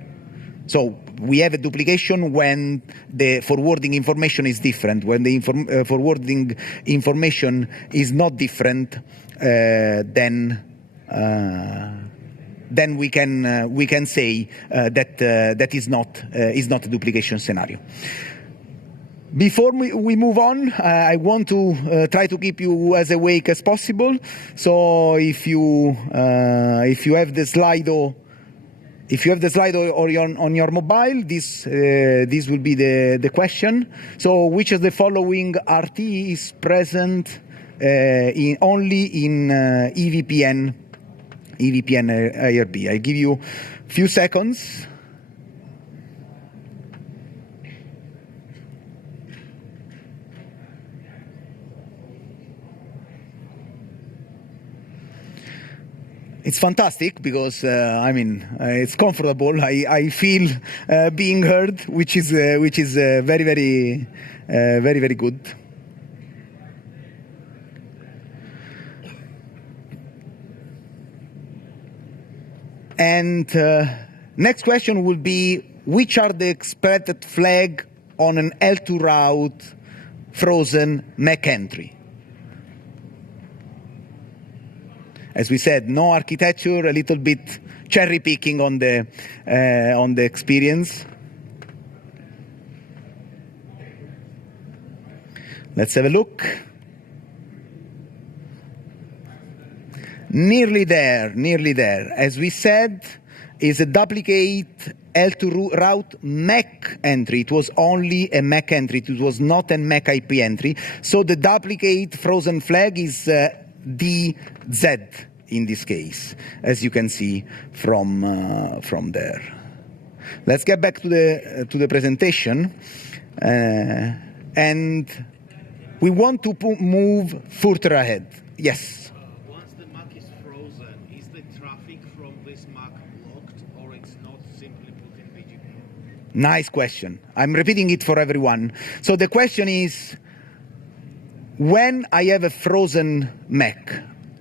So we have a duplication when the forwarding information is different. When the forwarding information is not different, then we can say that is not a duplication scenario. Before we move on, I want to try to keep you as awake as possible. So if you have the Slido, on your mobile, this will be the question. So which of the following RT is present only in EVPN IRB? I give you a few seconds. It's fantastic because it's comfortable. I feel being heard, which is very good. And next question will be, which are the expected flag on an L2 route frozen MAC entry? As we said, no architecture, a little bit cherry picking on the experience. Let's have a look. Nearly there. As we said, is a duplicate L2 route MAC entry. It was only a MAC entry. It was not a MAC IP entry. So the duplicate frozen flag is DZ in this case, as you can see from there. Let's get back to the presentation, and we want to move further ahead. Yes. Once the MAC is frozen, is the traffic from this MAC blocked, or it's not simply put in BGP? Nice question. I'm repeating it for everyone. So the question is, when I have a frozen MAC,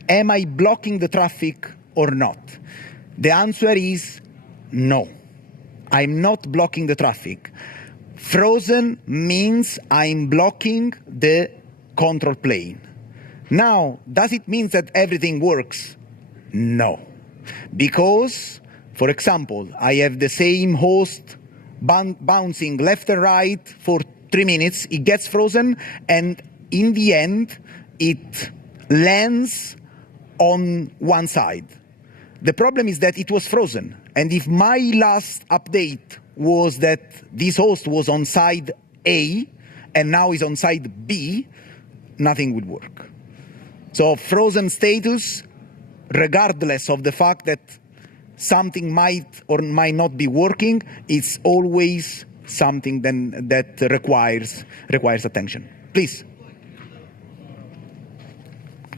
am I blocking the traffic or not? The answer is no. I'm not blocking the traffic. Frozen means I'm blocking the control plane. Now, does it mean that everything works? No. Because, for example, I have the same host bouncing left and right for 3 minutes, it gets frozen, and in the end, it lands on one side. The problem is that it was frozen. And if my last update was that this host was on side A and now is on side B, nothing would work. So frozen status, regardless of the fact that something might or might not be working, it's always something that requires attention. Please.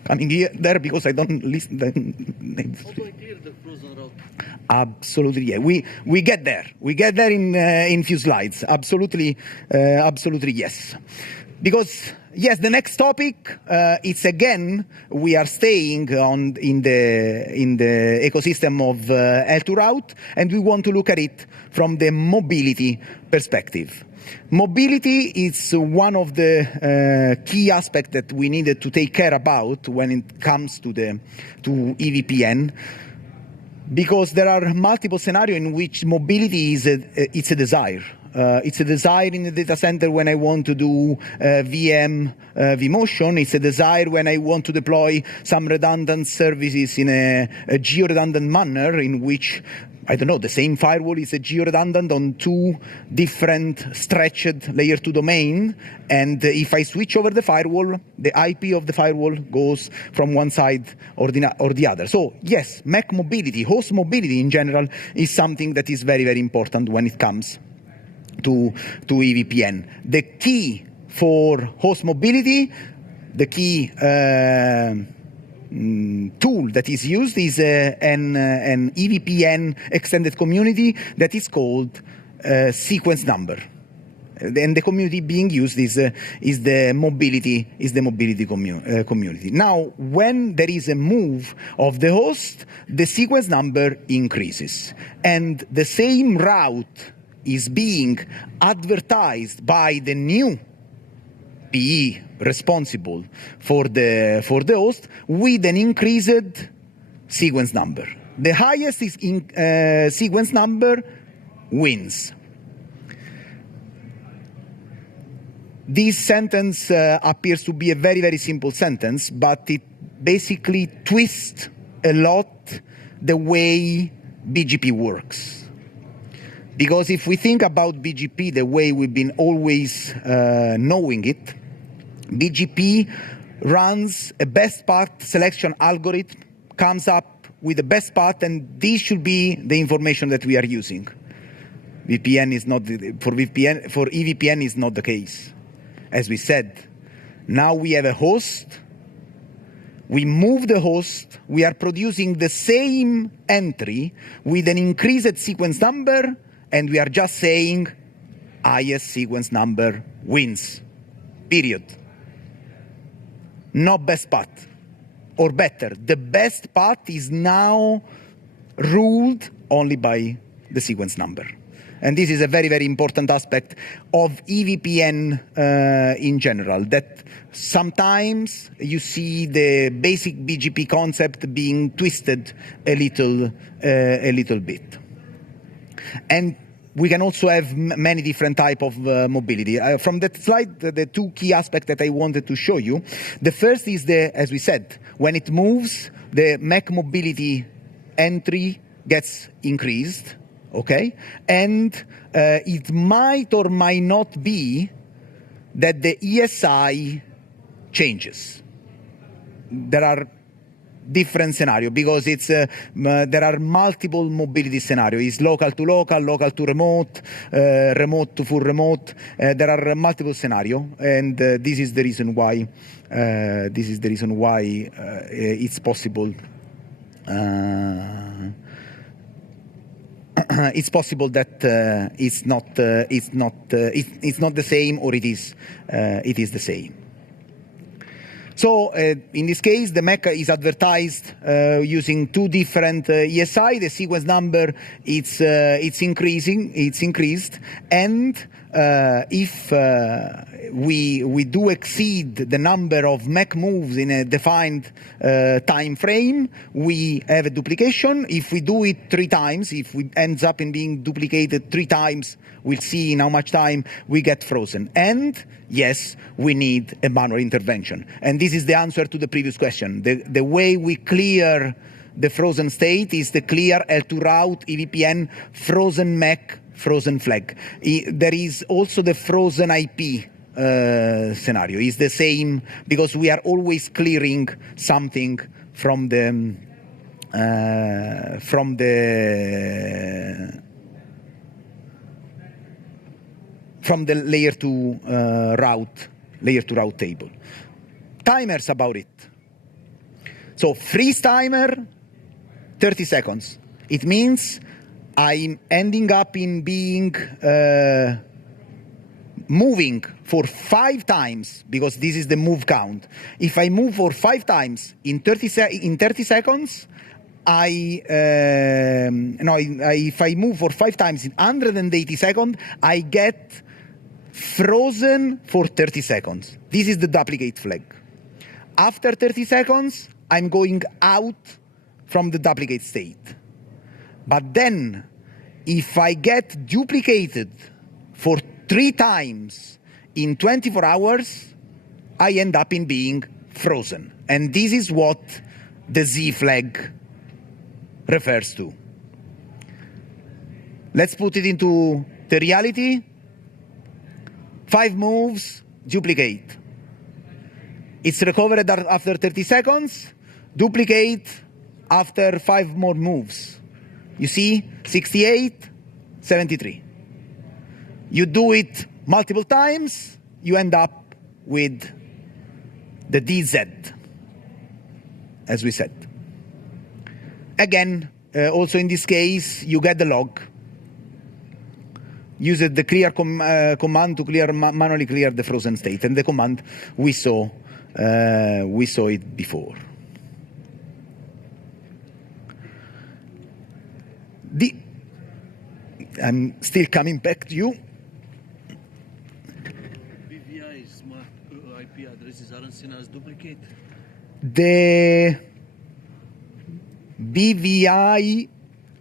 Coming here, there, because I don't listen the names. How do I clear the frozen route? Absolutely, yeah. We get there. We get there in few slides. Absolutely, absolutely, yes. Because yes, the next topic, it's again we are staying in the ecosystem of L2 route, and we want to look at it from the mobility perspective. Mobility is one of the key aspects that we needed to take care about when it comes to EVPN. Because there are multiple scenarios in which mobility it's a desire. It's a desire in the data center when I want to do vMotion. It's a desire when I want to deploy some redundant services in a geo-redundant manner in which, I don't know, the same firewall is a geo-redundant on two different stretched layer 2 domain. And if I switch over the firewall, the IP of the firewall goes from one side or the other. So yes, MAC mobility, host mobility in general is something that is very, very important when it comes to EVPN. The key for host mobility, the key tool that is used is an EVPN extended community that is called sequence number. And the community being used is the mobility community. Now, when there is a move of the host, the sequence number increases, and the same route is being advertised by the new PE responsible for the host with an increased sequence number. The highest sequence number wins. This sentence appears to be a very, very simple sentence, but it basically twists a lot the way BGP works. Because if we think about BGP the way we've been always knowing it, BGP runs a best path selection algorithm, comes up with the best path, and this should be the information that we are using. VPN is not for EVPN is not the case. As we said, now we have a host. We move the host. We are producing the same entry with an increased sequence number, and we are just saying highest sequence number wins, period. Not best path, or better, the best path is now ruled only by the sequence number. And this is a very, very important aspect of EVPN in general, that sometimes you see the basic BGP concept being twisted a little bit. And we can also have many different types of mobility. From that slide, the two key aspects that I wanted to show you. The first is as we said, when it moves, the MAC mobility entry gets increased, okay? And it might or might not be that the ESI changes. There are different scenario because there are multiple mobility scenarios. It's local to local, local to remote, remote to full remote. There are multiple scenarios, and this is the reason why it's possible. It's possible that it's not the same, or it is the same. So in this case, the MAC is advertised using two different ESI. The sequence number it's increased, and if we do exceed the number of MAC moves in a defined time frame, we have a duplication. If we do it 3 times, if we ends up in being duplicated 3 times, we'll see in how much time we get frozen. And yes, we need a manual intervention. And this is the answer to the previous question. The way we clear the frozen state is the clear L2 route, EVPN, frozen MAC, frozen flag. There is also the frozen IP scenario. It's the same because we are always clearing something from the layer 2 route table. Timers about it. So freeze timer, 30 seconds. It means I'm ending up in being moving for 5 times, because this is the move count. If I move for 5 times in 30 seconds, if I move for 5 times in 180 seconds, I get frozen for 30 seconds. This is the duplicate flag. After 30 seconds, I'm going out from the duplicate state. But then, if I get duplicated for 3 times in 24 hours, I end up in being frozen. And this is what the Z flag refers to. Let's put it into the reality. 5 moves, duplicate. It's recovered after 30 seconds, duplicate after 5 more moves. You see, 68, 73. You do it multiple times, you end up with the DZ, as we said. Again, also in this case, you get the log. Use the clear command to manually clear the frozen state, and the command we saw it before. I'm still coming back to you. BVI smart IP addresses aren't seen as duplicate. The BVI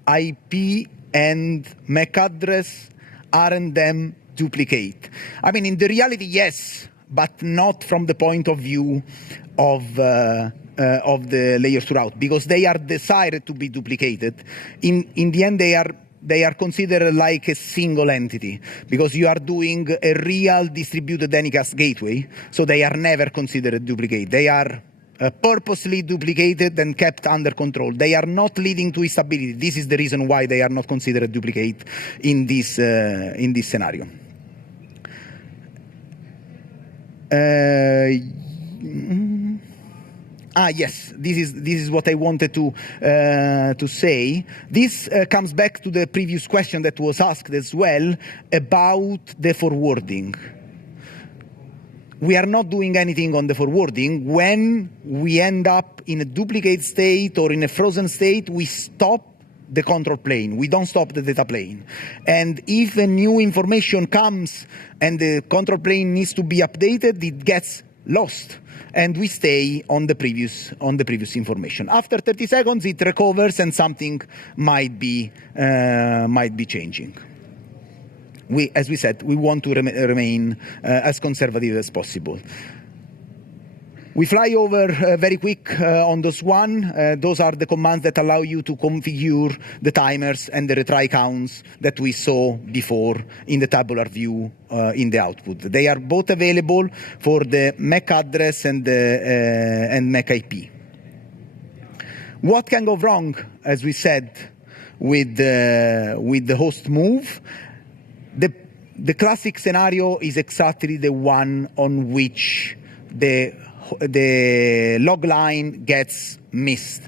IP and MAC address aren't them duplicate. I mean, in the reality, yes, but not from the point of view of the layers throughout, because they are decided to be duplicated. In the end, they are considered like a single entity, because you are doing a real distributed Anycast gateway, so they are never considered duplicate. They are purposely duplicated and kept under control. They are not leading to instability. This is the reason why they are not considered duplicate in this scenario. Yes, this is what I wanted to say. This comes back to the previous question that was asked as well about the forwarding. We are not doing anything on the forwarding. When we end up in a duplicate state or in a frozen state, we stop the control plane. We don't stop the data plane. And if a new information comes and the control plane needs to be updated, it gets lost, and we stay on the previous information. After 30 seconds, it recovers, and something might be changing. As we said, we want to remain as conservative as possible. We fly over very quick on those one. Those are the commands that allow you to configure the timers and the retry counts that we saw before in the tabular view in the output. They are both available for the MAC address and MAC IP. What can go wrong, as we said, with the host move? The classic scenario is exactly the one on which the log line gets missed.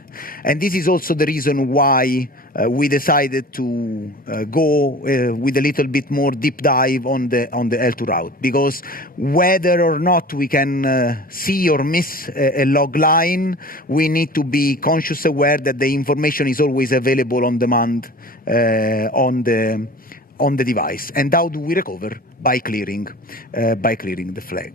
And this is also the reason why we decided to go with a little bit more deep dive on the L2 route, because whether or not we can see or miss a log line, we need to be conscious aware that the information is always available on demand on the device. And how do we recover? By clearing the flag.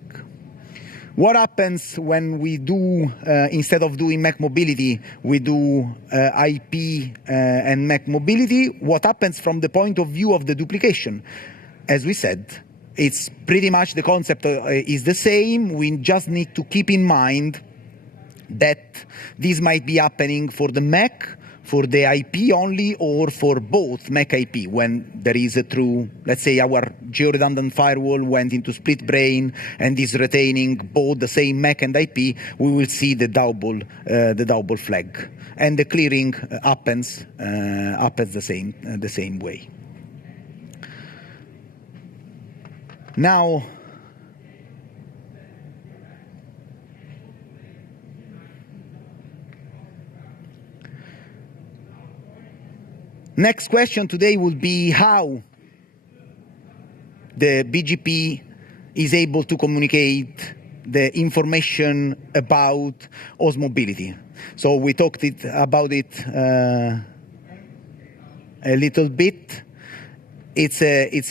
What happens when we do, instead of doing MAC mobility, we do IP and MAC mobility? What happens from the point of view of the duplication? As we said, it's pretty much the concept is the same. We just need to keep in mind that this might be happening for the MAC, for the IP only, or for both MAC IP. When there is a true, let's say our geo-redundant firewall went into split brain and is retaining both the same MAC and IP, we will see the double flag, and the clearing happens the same way. Now, Next question today will be how the BGP is able to communicate the information about host mobility. So we talked about it a little bit. It's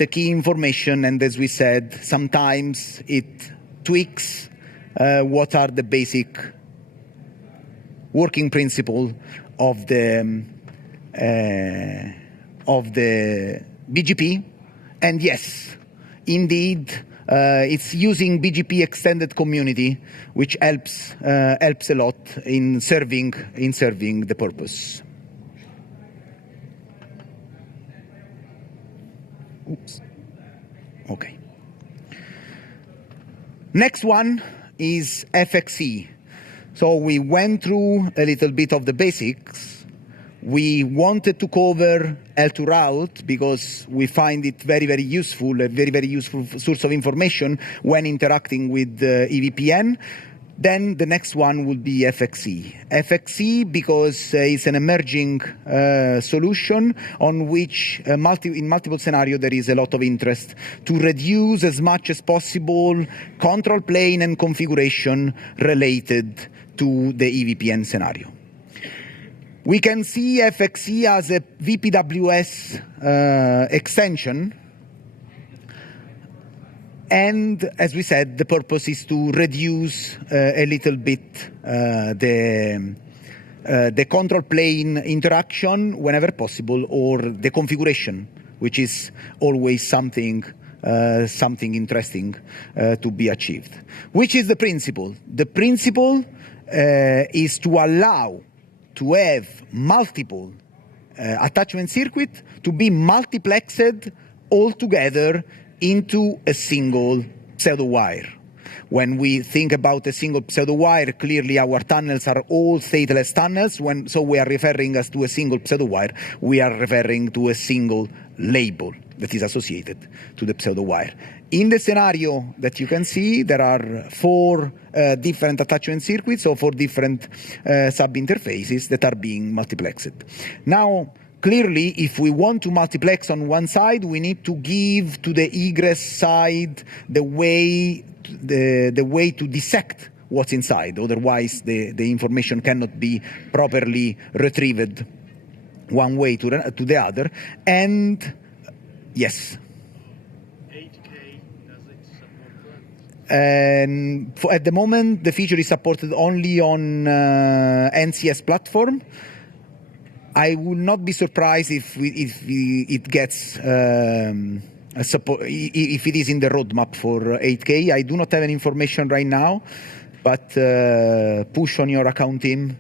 a key information, and as we said, sometimes it tweaks what are the basic working principle of the BGP. And yes, indeed, it's using BGP extended community, which helps a lot in serving the purpose. Oops. Okay. Next one is FXE. So we went through a little bit of the basics. We wanted to cover L2 route because we find it very, very useful, a very, very useful source of information when interacting with EVPN. Then the next one would be FXE. FXE because it's an emerging solution on which in multiple scenarios there is a lot of interest to reduce as much as possible control plane and configuration related to the EVPN scenario. We can see FXE as a VPWS extension. And as we said, the purpose is to reduce a little bit the control plane interaction whenever possible, or the configuration, which is always something interesting to be achieved. Which is the principle? The principle is to allow to have multiple attachment circuit to be multiplexed all together into a single pseudo wire. When we think about a single pseudo wire, clearly our tunnels are all stateless tunnels. So we are referring as to a single pseudo wire, we are referring to a single label that is associated to the pseudo wire. In the scenario that you can see, there are 4 different attachment circuits, or 4 different sub-interfaces that are being multiplexed. Now, clearly, if we want to multiplex on one side, we need to give to the egress side the way to dissect what's inside. Otherwise, the information cannot be properly retrieved one way to the other. And yes. 8K, does it support that? And at the moment, the feature is supported only on NCS platform. I will not be surprised if it gets support, if it is in the roadmap for 8K. I do not have any information right now, but push on your account team.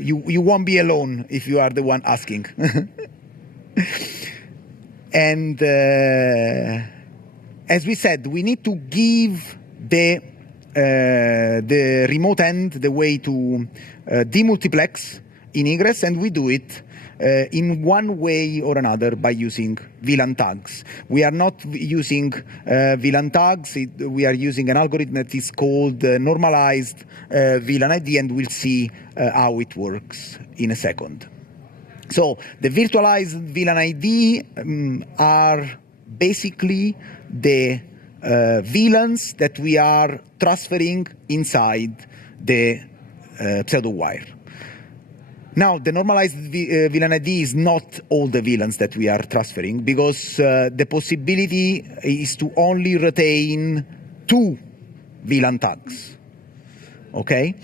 You won't be alone if you are the one asking. And as we said, we need to give the remote end the way to demultiplex in egress, and we do it in one way or another by using VLAN tags. We are not using VLAN tags. We are using an algorithm that is called normalized VLAN ID, and we'll see how it works in a second. So the virtualized VLAN ID are basically the VLANs that we are transferring inside the pseudo wire. Now, the normalized VLAN ID is not all the VLANs that we are transferring, because the possibility is to only retain 2 VLAN tags, okay?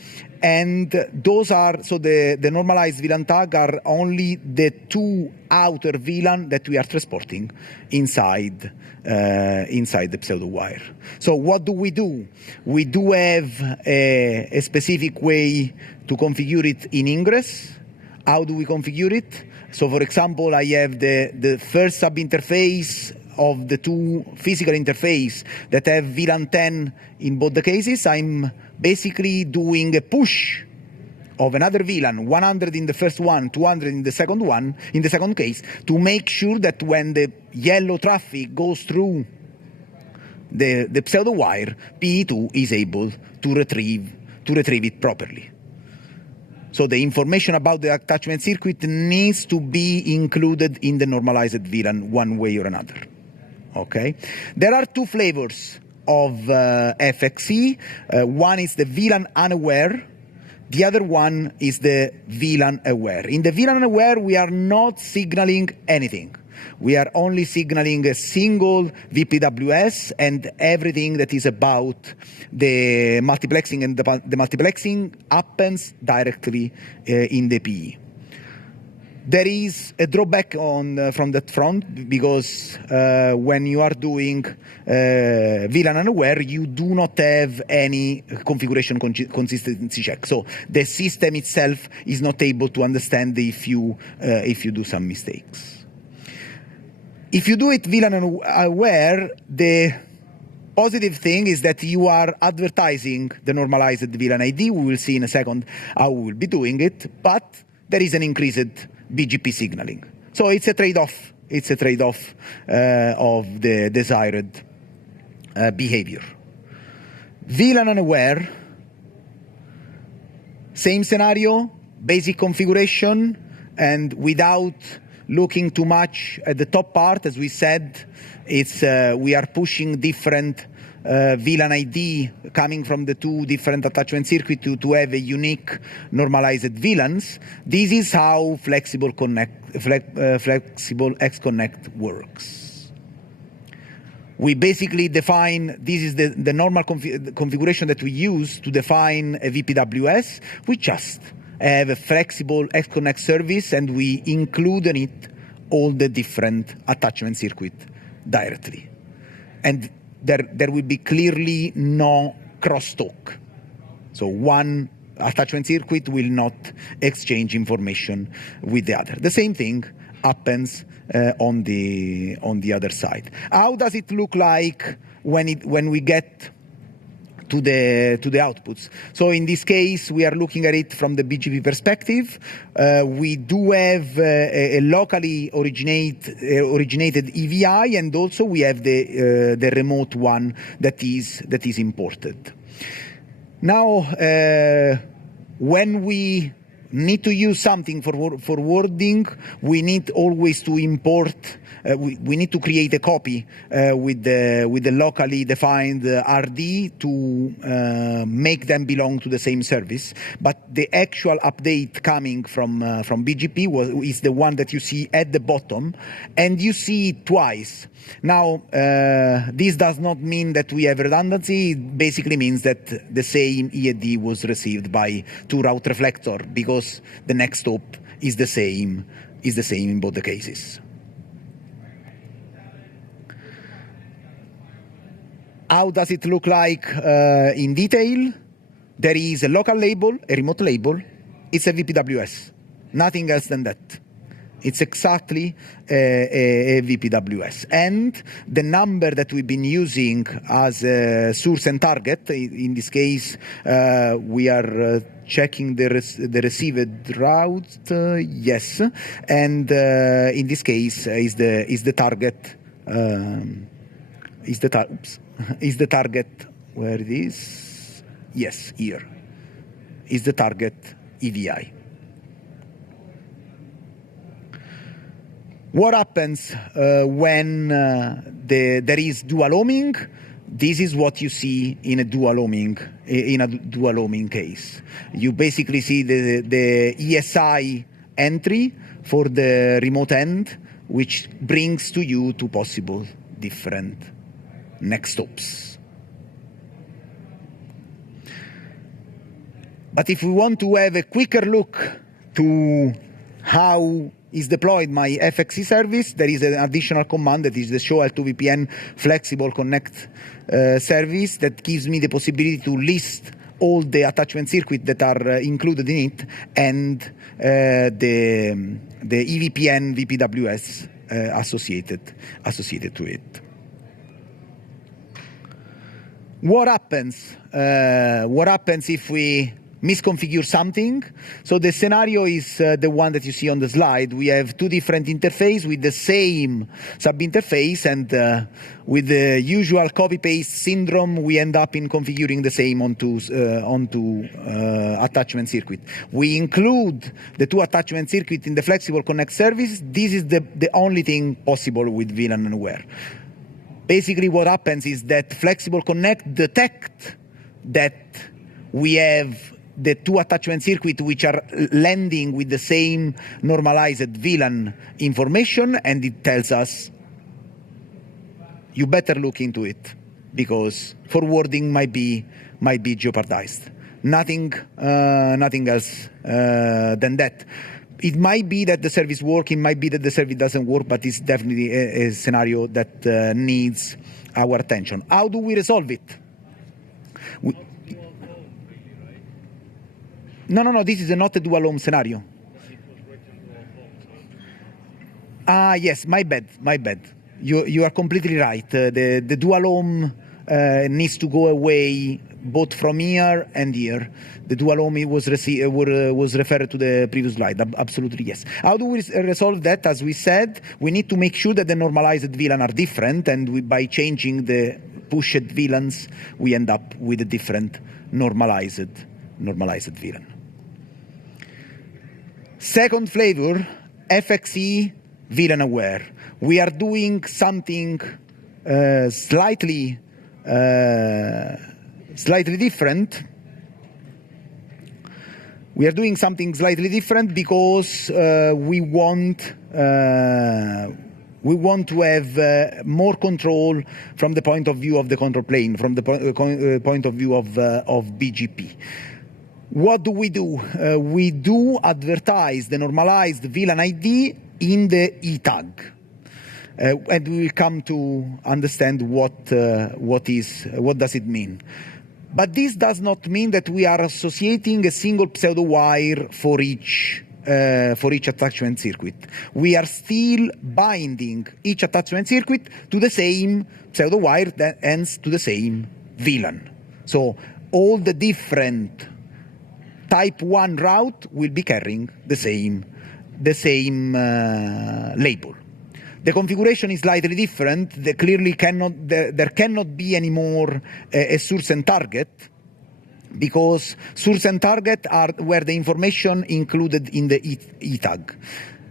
And those are, so the normalized VLAN tag are only the 2 outer VLAN that we are transporting inside the pseudo wire. So what do? We do have a specific way to configure it in ingress. How do we configure it? So for example, I have the first sub-interface of the 2 physical interface that have VLAN 10 in both the cases. I'm basically doing a push of another VLAN, 100 in the first one, 200 in the second one, in the second case, to make sure that when the yellow traffic goes through the pseudo wire, PE2 is able to retrieve it properly. So the information about the attachment circuit needs to be included in the normalized VLAN one way or another. Okay? There are two flavors of FXE. One is the VLAN unaware. The other one is the VLAN aware. In the VLAN aware, we are not signaling anything. We are only signaling a single VPWS and everything that is about the multiplexing, and the multiplexing happens directly in the PE. There is a drawback from that front, because when you are doing VLAN unaware, you do not have any configuration consistency check. So the system itself is not able to understand if you do some mistakes. If you do it VLAN aware, the positive thing is that you are advertising the normalized VLAN ID. We will see in a second how we will be doing it, but there is an increased BGP signaling. So it's a trade-off. It's a trade-off of the desired behavior. VLAN unaware, same scenario, basic configuration, and without looking too much at the top part. As we said, it's we are pushing different VLAN ID coming from the two different attachment circuits to have a unique normalized VLANs. This is how flexible XConnect works. We basically define, this is the normal configuration that we use to define a VPWS. We just have a flexible XConnect service, and we include in it all the different attachment circuit directly. And there will be clearly no crosstalk. So one attachment circuit will not exchange information with the other. The same thing happens on the other side. How does it look like when we get to the outputs? So in this case, we are looking at it from the BGP perspective. We do have a locally originated EVI, and also we have the remote one that is imported. Now, when we need to use something for forwarding, we need always to import. We need to create a copy with the locally defined RD to make them belong to the same service. But the actual update coming from BGP is the one that you see at the bottom, and you see it twice. Now, this does not mean that we have redundancy. It basically means that the same EAD was received by two route reflector, because the next hop is the same in both the cases. How does it look like in detail? There is a local label, a remote label. It's a VPWS, nothing else than that. It's exactly a VPWS. And the number that we've been using as source and target, in this case, we are checking the received route, yes. And in this case, is the target, is the target where it is? Yes, here. Is the target EVI. What happens when there is dual homing? This is what you see in a dual homing case. You basically see the ESI entry for the remote end, which brings to you two possible different next stops. But if we want to have a quicker look to how is deployed my FXE service, there is an additional command that is the show L2VPN flexible connect service that gives me the possibility to list all the attachment circuits that are included in it, and the EVPN VPWS associated to it. What happens if we misconfigure something. So the scenario is the one that you see on the slide. We have two different interfaces with the same sub-interface, and with the usual copy-paste syndrome, we end up in configuring the same onto attachment circuit. We include the two attachment circuit in the flexible connect service. This is the only thing possible with VLAN and aware. Basically, what happens is that flexible connect detect that we have the two attachment circuit which are landing with the same normalized VLAN information, and it tells us, you better look into it because forwarding might be jeopardized. Nothing else than that. It might be that the service works, it might be that the service doesn't work, but it's definitely a scenario that needs our attention. How do we resolve it? No, this is not a dual home scenario. Yes, my bad. You are completely right. The dual home needs to go away both from here and here. The dual home was referred to the previous slide. Absolutely, yes. How do we resolve that? As we said, we need to make sure that the normalized VLAN are different, and by changing the pushed VLANs, we end up with a different normalized VLAN. Second flavor, FXE VLAN aware. We are doing something slightly different. We are doing something slightly different because we want to have more control from the point of view of the control plane, from the point of view of BGP. What do? We do advertise the normalized VLAN ID in the E tag. And we will come to understand what does it mean. But this does not mean that we are associating a single pseudo wire for each attachment circuit. We are still binding each attachment circuit to the same pseudo wire that ends to the same VLAN. So all the different type 1 route will be carrying the same label. The configuration is slightly different. There cannot be anymore a source and target, because source and target are where the information included in the E tag.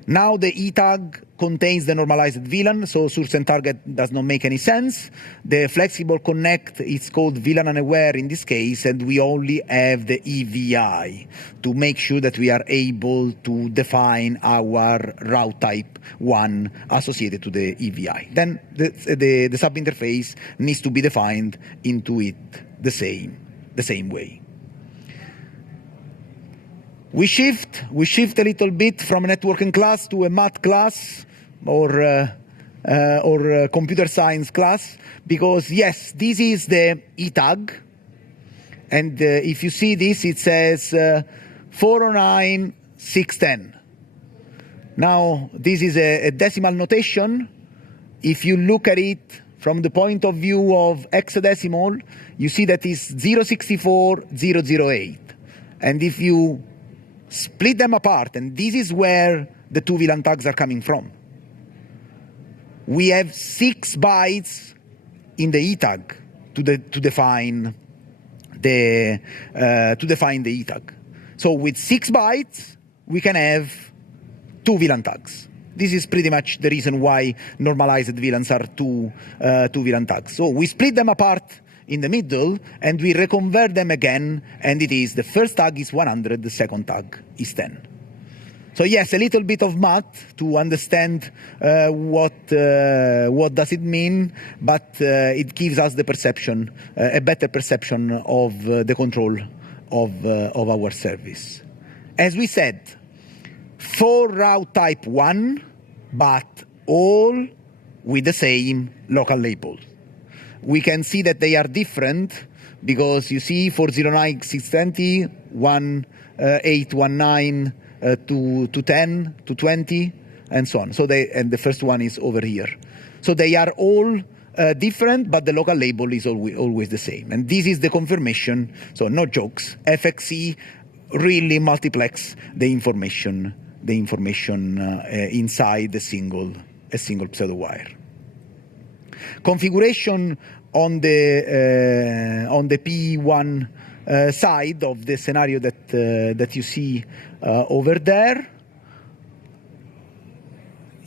Now the E tag contains the normalized VLAN, so source and target does not make any sense. The flexible connect is called VLAN unaware in this case, and we only have the EVI to make sure that we are able to define our route type 1 associated to the EVI. Then the sub-interface needs to be defined into it the same way. We shift a little bit from a networking class to a math class or computer science class, because yes, this is the E tag, and if you see this, it says 409.610. Now this is a decimal notation. If you look at it from the point of view of hexadecimal, you see that it's 0.64.008, and if you split them apart, and this is where the two VLAN tags are coming from. We have 6 bytes in the E tag to define the E tag. So with 6 bytes, we can have 2 VLAN tags. This is pretty much the reason why normalized VLANs are two VLAN tags. So we split them apart in the middle, and we reconvert them again, and it is the first tag is 100, the second tag is 10. So yes, a little bit of math to understand what does it mean, but it gives us the perception, a better perception of the control of our service. As we said, 4 route type 1, but all with the same local label. We can see that they are different because you see 409.620, 1819 to 10 to 20, and so on. So and the first one is over here. So they are all different, but the local label is always the same. And this is the confirmation. So no jokes. FXE really multiplex the information inside a single pseudo wire. Configuration on the P1 side of the scenario that you see over there.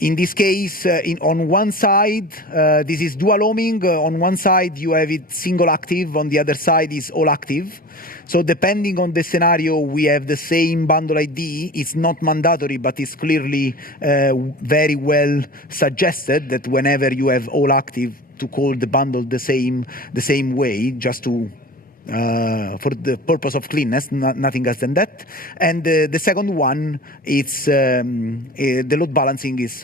In this case, on one side, this is dual homing. On one side, you have it single active. On the other side is all active. So depending on the scenario, we have the same bundle ID. It's not mandatory, but it's clearly very well suggested that whenever you have all active, to call the bundle the same way, just to for the purpose of cleanness, nothing else than that. And the second one, it's the load balancing is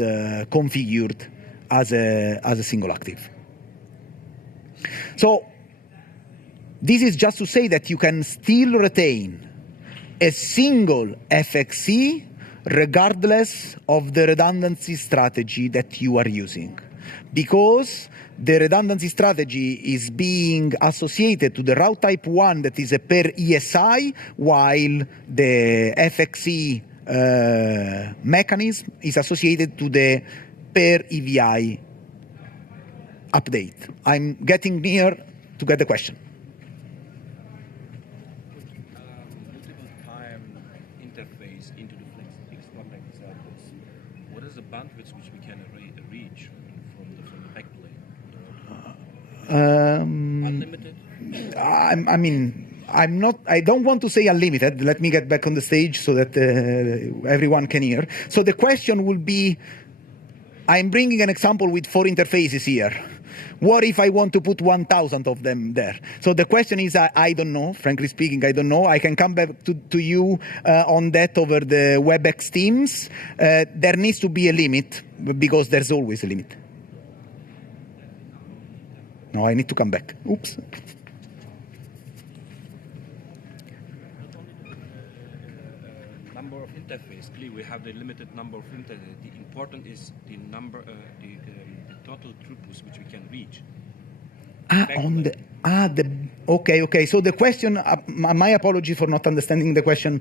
configured as a single active. So this is just to say that you can still retain a single FXC regardless of the redundancy strategy that you are using, because the redundancy strategy is being associated to the route type 1 that is a per ESI, while the FXC mechanism is associated to the per EVI update. I'm getting near to get the question. Multiple time interface into the flex connect circuits. What is the bandwidth which we can reach from the backplane? Unlimited? I don't want to say unlimited. Let me get back on the stage so that everyone can hear. So the question will be, I'm bringing an example with 4 interfaces here. What if I want to put 1,000 of them there? So the question is, I don't know. Frankly speaking, I don't know. I can come back to you on that over the WebEx Teams. There needs to be a limit, because there's always a limit. No, I need to come back. Oops. Not only the number of interface. Clearly, we have the limited number of interface. The important is the number, the total throughput which we can reach. Okay. So the question, my apology for not understanding the question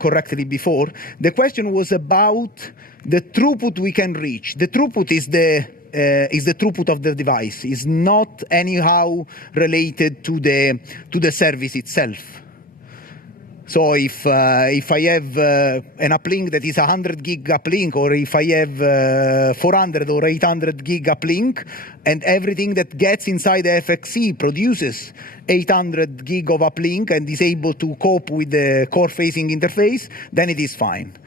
correctly before. The question was about the throughput we can reach. The throughput is the throughput of the device. Is not anyhow related to the service itself. So if I have an uplink that is 100 gig uplink, or if I have 400 or 800 gig uplink, and everything that gets inside the FXC produces 800 gig of uplink and is able to cope with the core-facing interface, then it is fine.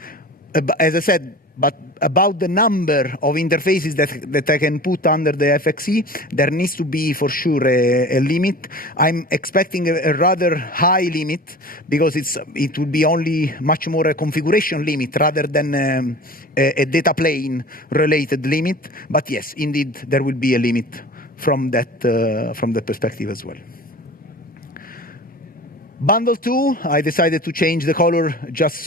As I said, but about the number of interfaces that I can put under the FXC, there needs to be for sure a limit. I'm expecting a rather high limit, because it will be only much more a configuration limit rather than a data plane related limit. But yes, indeed, there will be a limit from that perspective as well. Bundle 2, I decided to change the color just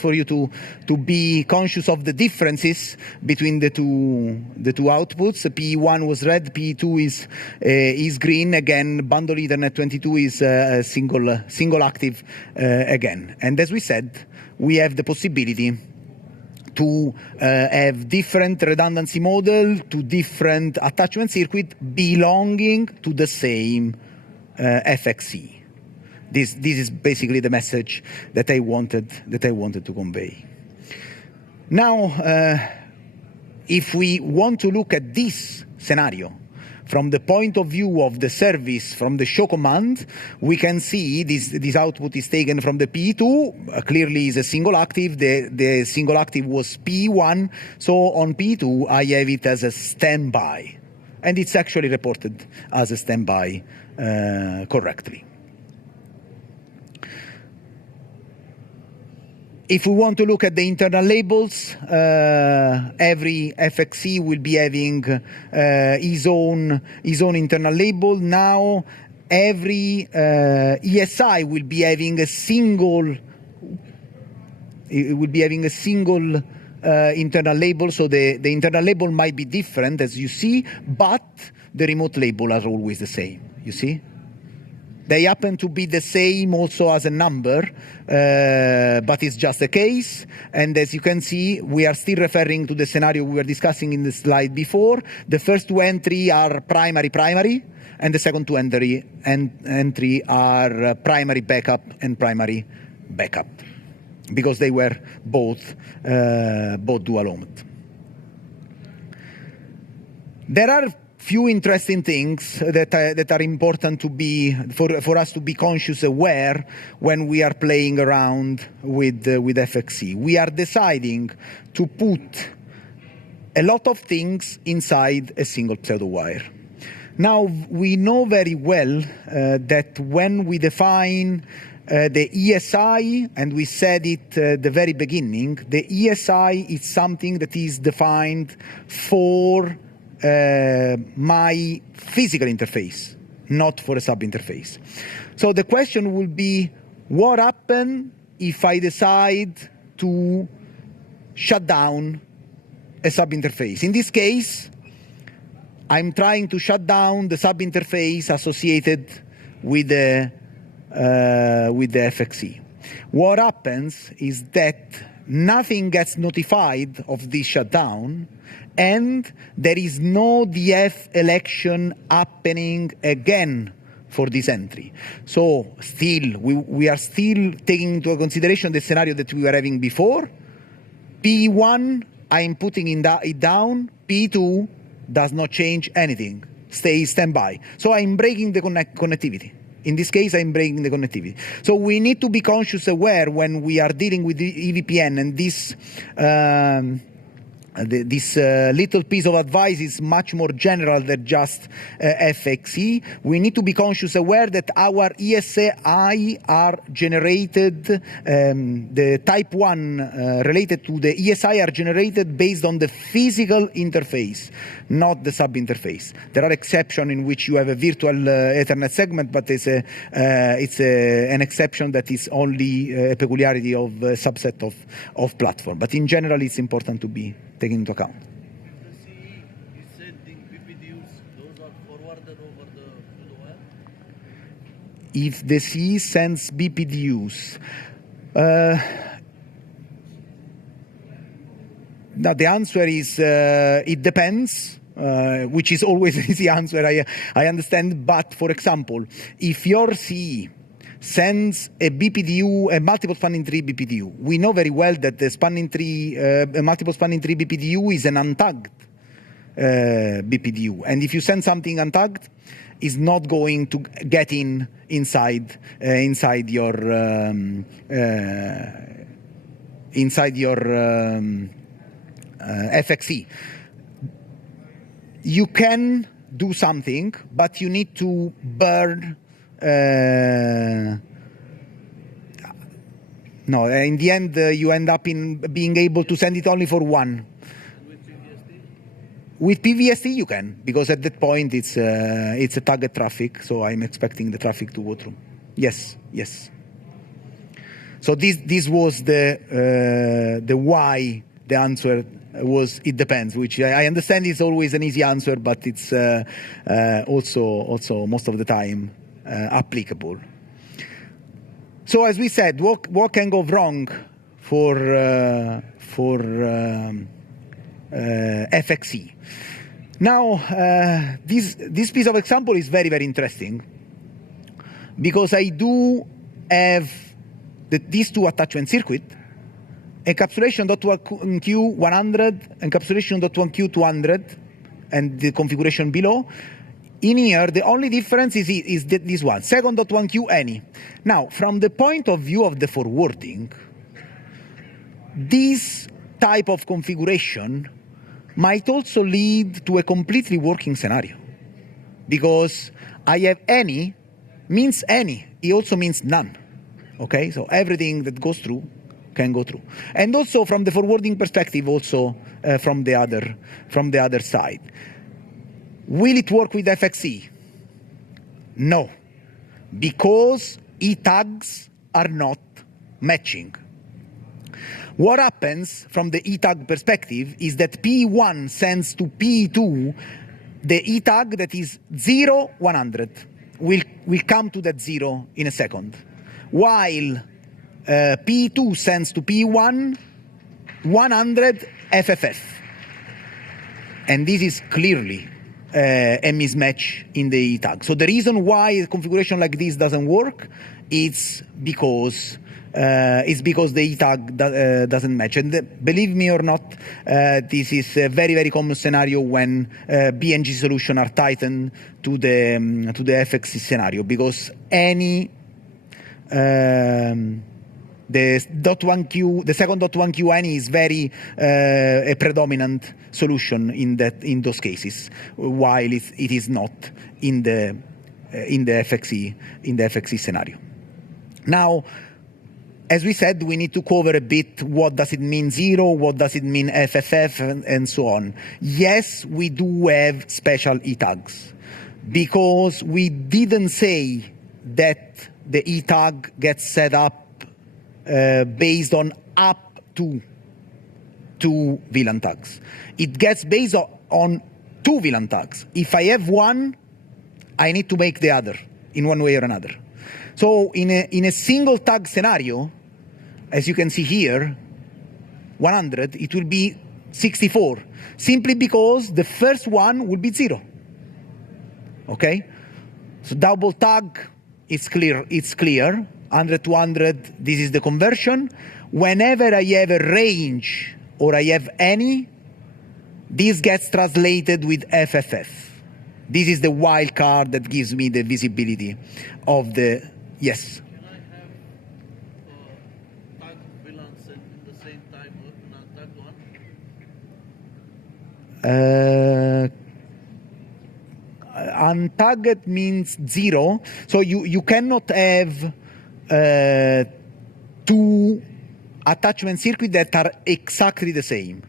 for you to be conscious of the differences between the two outputs. P1 was red, P2 is green. Again, bundle Ethernet 22 is single active again. And as we said, we have the possibility to have different redundancy model to different attachment circuit belonging to the same FXC. This is basically the message that I wanted to convey. Now, if we want to look at this scenario from the point of view of the service from the show command, we can see this output is taken from the P2. Clearly is a single active. The single active was P1. So on P2, I have it as a standby. And it's actually reported as a standby correctly. If we want to look at the internal labels, every FXC will be having his own internal label. Now, every ESI will be having a single. It will be having a single internal label. So the internal label might be different, as you see, but the remote label are always the same. You see. They happen to be the same also as a number, but it's just a case. And as you can see, we are still referring to the scenario we were discussing in the slide before. The first two entries are primary, and the second two entry are primary backup and primary backup, because they were both dual owned. There are few interesting things that are important to be for us to be conscious aware when we are playing around with FXC. We are deciding to put a lot of things inside a single pseudo wire. Now we know very well that when we define the ESI, and we said it at the very beginning, the ESI is something that is defined for my physical interface, not for a sub-interface. So the question will be, what happens if I decide to shut down a sub-interface? In this case, I'm trying to shut down the sub-interface associated with the FXC. What happens is that nothing gets notified of this shutdown, and there is no DF election happening again for this entry. So still, we are still taking into consideration the scenario that we were having before. P1, I'm putting it down. P2 does not change anything, stays standby. So I'm breaking the connectivity. In this case, I'm breaking the connectivity. So we need to be conscious aware when we are dealing with the EVPN, and this little piece of advice is much more general than just FXE. We need to be conscious aware that our ESI are generated, the type 1 related to the ESI are generated based on the physical interface, not the sub-interface. There are exceptions in which you have a virtual Ethernet segment, but it's an exception that is only a peculiarity of a subset of platform. But in general, it's important to be taken into account. If the CE is sending BPDUs, those are forwarded over the wire? If the CE sends BPDUs, now the answer is it depends, which is always an easy answer, I understand. But for example, if your CE sends a BPDU, a multiple spanning tree BPDU, we know very well that the spanning tree, a multiple spanning tree BPDU is an untagged BPDU, and if you send something untagged, is not going to get inside your FXE. You can do something, but you need to burn. No, in the end, you end up in being able to send it only for one. With PVST you can, because at that point it's a target traffic, so I'm expecting the traffic to go through. Yes. So this was the why. The answer was it depends, which I understand is always an easy answer, but it's also most of the time applicable. So as we said, what can go wrong for FXE? Now, this piece of example is very, very interesting, because I do have these two attachment circuits, encapsulation.1Q100, encapsulation.1Q200, and the configuration below. In here, the only difference is this one, second.1Q any. Now, from the point of view of the forwarding, this type of configuration might also lead to a completely working scenario, because I have any means any. It also means none. Okay, so everything that goes through can go through, and also from the forwarding perspective, also from the other side. Will it work with FXE? No, because E-tags are not matching. What happens from the E-tag perspective is that P1 sends to P2 the E-tag that is 0, 100. will come to that 0 in a second. While P2 sends to P1 100 FFF. And this is clearly a mismatch in the E tag. So the reason why a configuration like this doesn't work is because the E tag doesn't match. And believe me or not, this is a very, very common scenario when BNG solutions are tightened to the FXC scenario, because any the second .1Q any is very a predominant solution in those cases, while it is not in the FXC scenario. Now, as we said, we need to cover a bit what does it mean 0, what does it mean FFF, and so on. Yes, we do have special E tags, because we didn't say that the E tag gets set up based on up to 2 VLAN tags. It gets based on 2 VLAN tags. If I have one, I need to make the other in one way or another. So in a single tag scenario, as you can see here, 100, it will be 64, simply because the first one will be 0. Okay? So double tag, it's clear. 100 to 100, this is the conversion. Whenever I have a range or I have any, this gets translated with FFF. This is the wild card that gives me the visibility of the, yes? Can I have tag VLANs in the same time on tag 1? Untagged means 0, so you cannot have 2 attachment circuits that are exactly the same.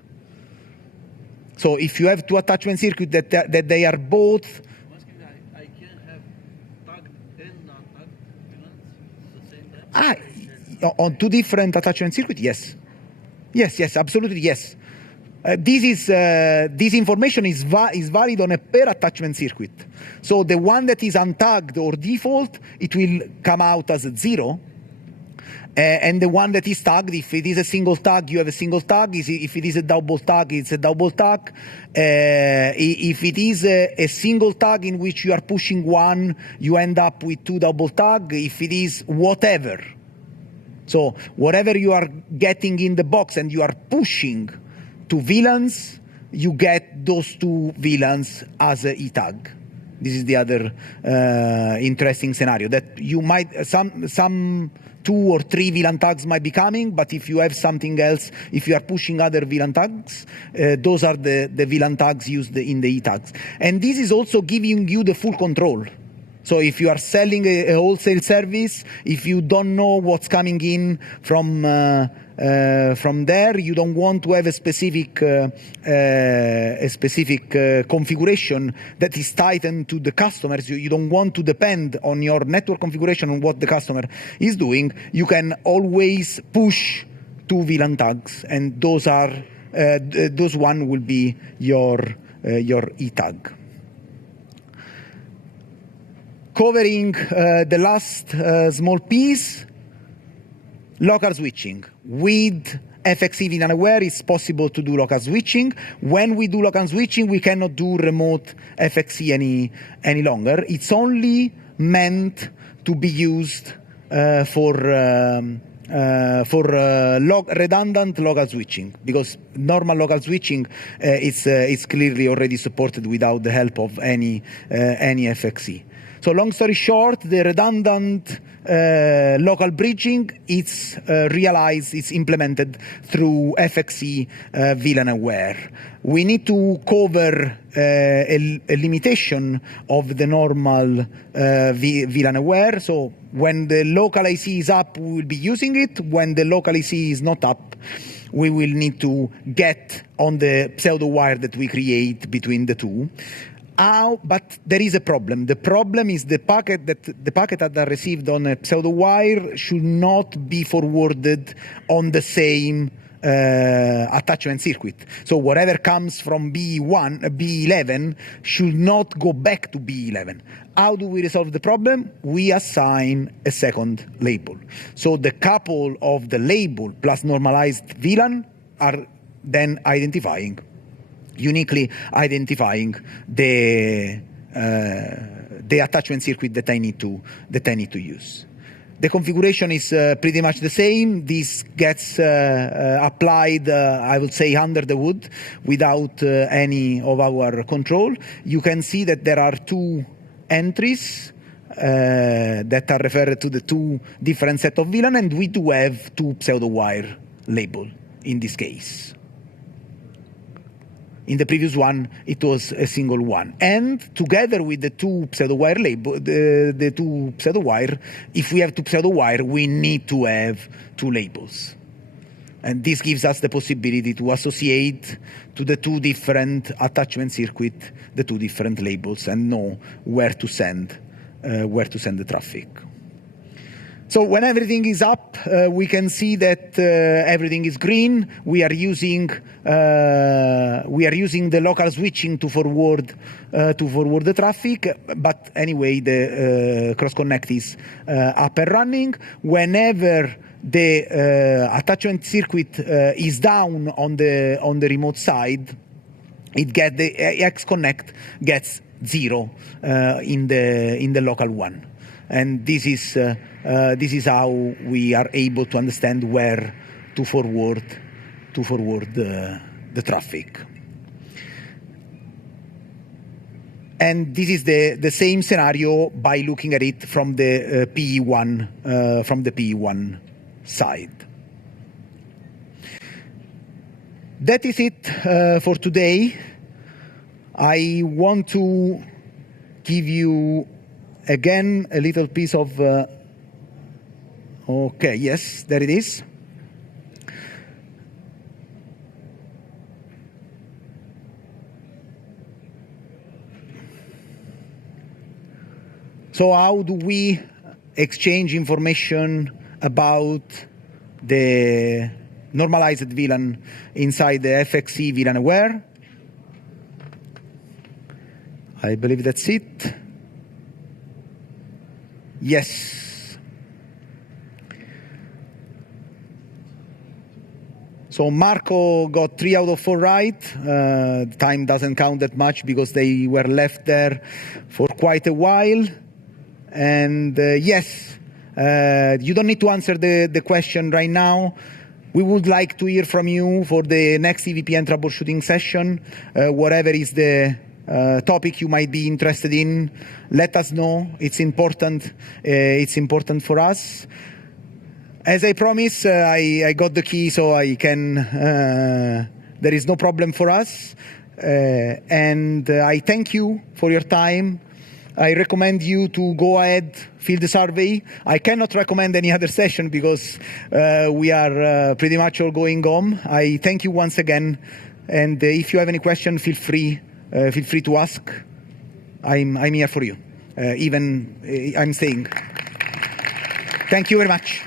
So if you have 2 attachment circuits that they are both. I can have tagged and non-tagged VLANs at the same time? On 2 different attachment circuits, yes. Yes, absolutely, yes. This information is valid on a per attachment circuit. So the one that is untagged or default, it will come out as a 0. And the one that is tagged, if it is a single tag, you have a single tag. If it is a double tag, it's a double tag. If it is a single tag in which you are pushing one, you end up with 2 double tag. If it is whatever. So whatever you are getting in the box and you are pushing 2 VLANs, you get those 2 VLANs as a E tag. This is the other interesting scenario, that you might, some 2 or 3 VLAN tags might be coming, but if you have something else, if you are pushing other VLAN tags, those are the VLAN tags used in the E tags. And this is also giving you the full control. So if you are selling a wholesale service, if you don't know what's coming in from there, you don't want to have a specific configuration that is tightened to the customers. You don't want to depend on your network configuration on what the customer is doing. You can always push 2 VLAN tags, and those one will be your E tag. Covering the last small piece, local switching. With FXC VLAN aware, it's possible to do local switching. When we do local switching, we cannot do remote FXC any longer. It's only meant to be used for redundant local switching, because normal local switching is clearly already supported without the help of any FXC. So long story short, the redundant local bridging it's realized, it's implemented through FXC VLAN aware. We need to cover a limitation of the normal VLAN aware. So when the local IC is up, we will be using it. When the local IC is not up, we will need to get on the pseudo wire that we create between the two. But there is a problem. The problem is the packet that are received on a pseudo wire should not be forwarded on the same attachment circuit. So whatever comes from B11 should not go back to B11. How do we resolve the problem? We assign a second label. So the couple of the label plus normalized VLAN are then uniquely identifying the attachment circuit that I need to use. The configuration is pretty much the same. This gets applied, I would say, under the hood without any of our control. You can see that there are two entries that are referred to the two different set of VLAN, and we do have two pseudo-wire label in this case. In the previous one, it was a single one. And together with the two pseudo-wire label, the two pseudo-wire, if we have two pseudo-wire, we need to have two labels. And this gives us the possibility to associate to the two different attachment circuit, the two different labels, and know where to send the traffic. So when everything is up, we can see that everything is green. We are using the local switching to forward the traffic. But anyway, the cross connect is up and running. Whenever the attachment circuit is down on the remote side, the X connect gets 0 in the local one. And this is how we are able to understand where to forward the traffic. And this is the same scenario by looking at it from the PE1 side. That is it for today. I want to give you again a little piece of okay, yes, there it is. So how do we exchange information about the normalized VLAN inside the FXE VLAN aware? I believe that's it. Yes. So Marco got 3 out of 4 right. Time doesn't count that much because they were left there for quite a while. And yes, you don't need to answer the question right now. We would like to hear from you for the next EVPN troubleshooting session. Whatever is the topic you might be interested in, let us know. It's important. It's important for us. As I promised, I got the key, so I can. There is no problem for us, and I thank you for your time. I recommend you to go ahead, fill the survey. I cannot recommend any other session because we are pretty much all going home. I thank you once again, and if you have any question, feel free to ask. I'm here for you. Even I'm saying. Thank you very much.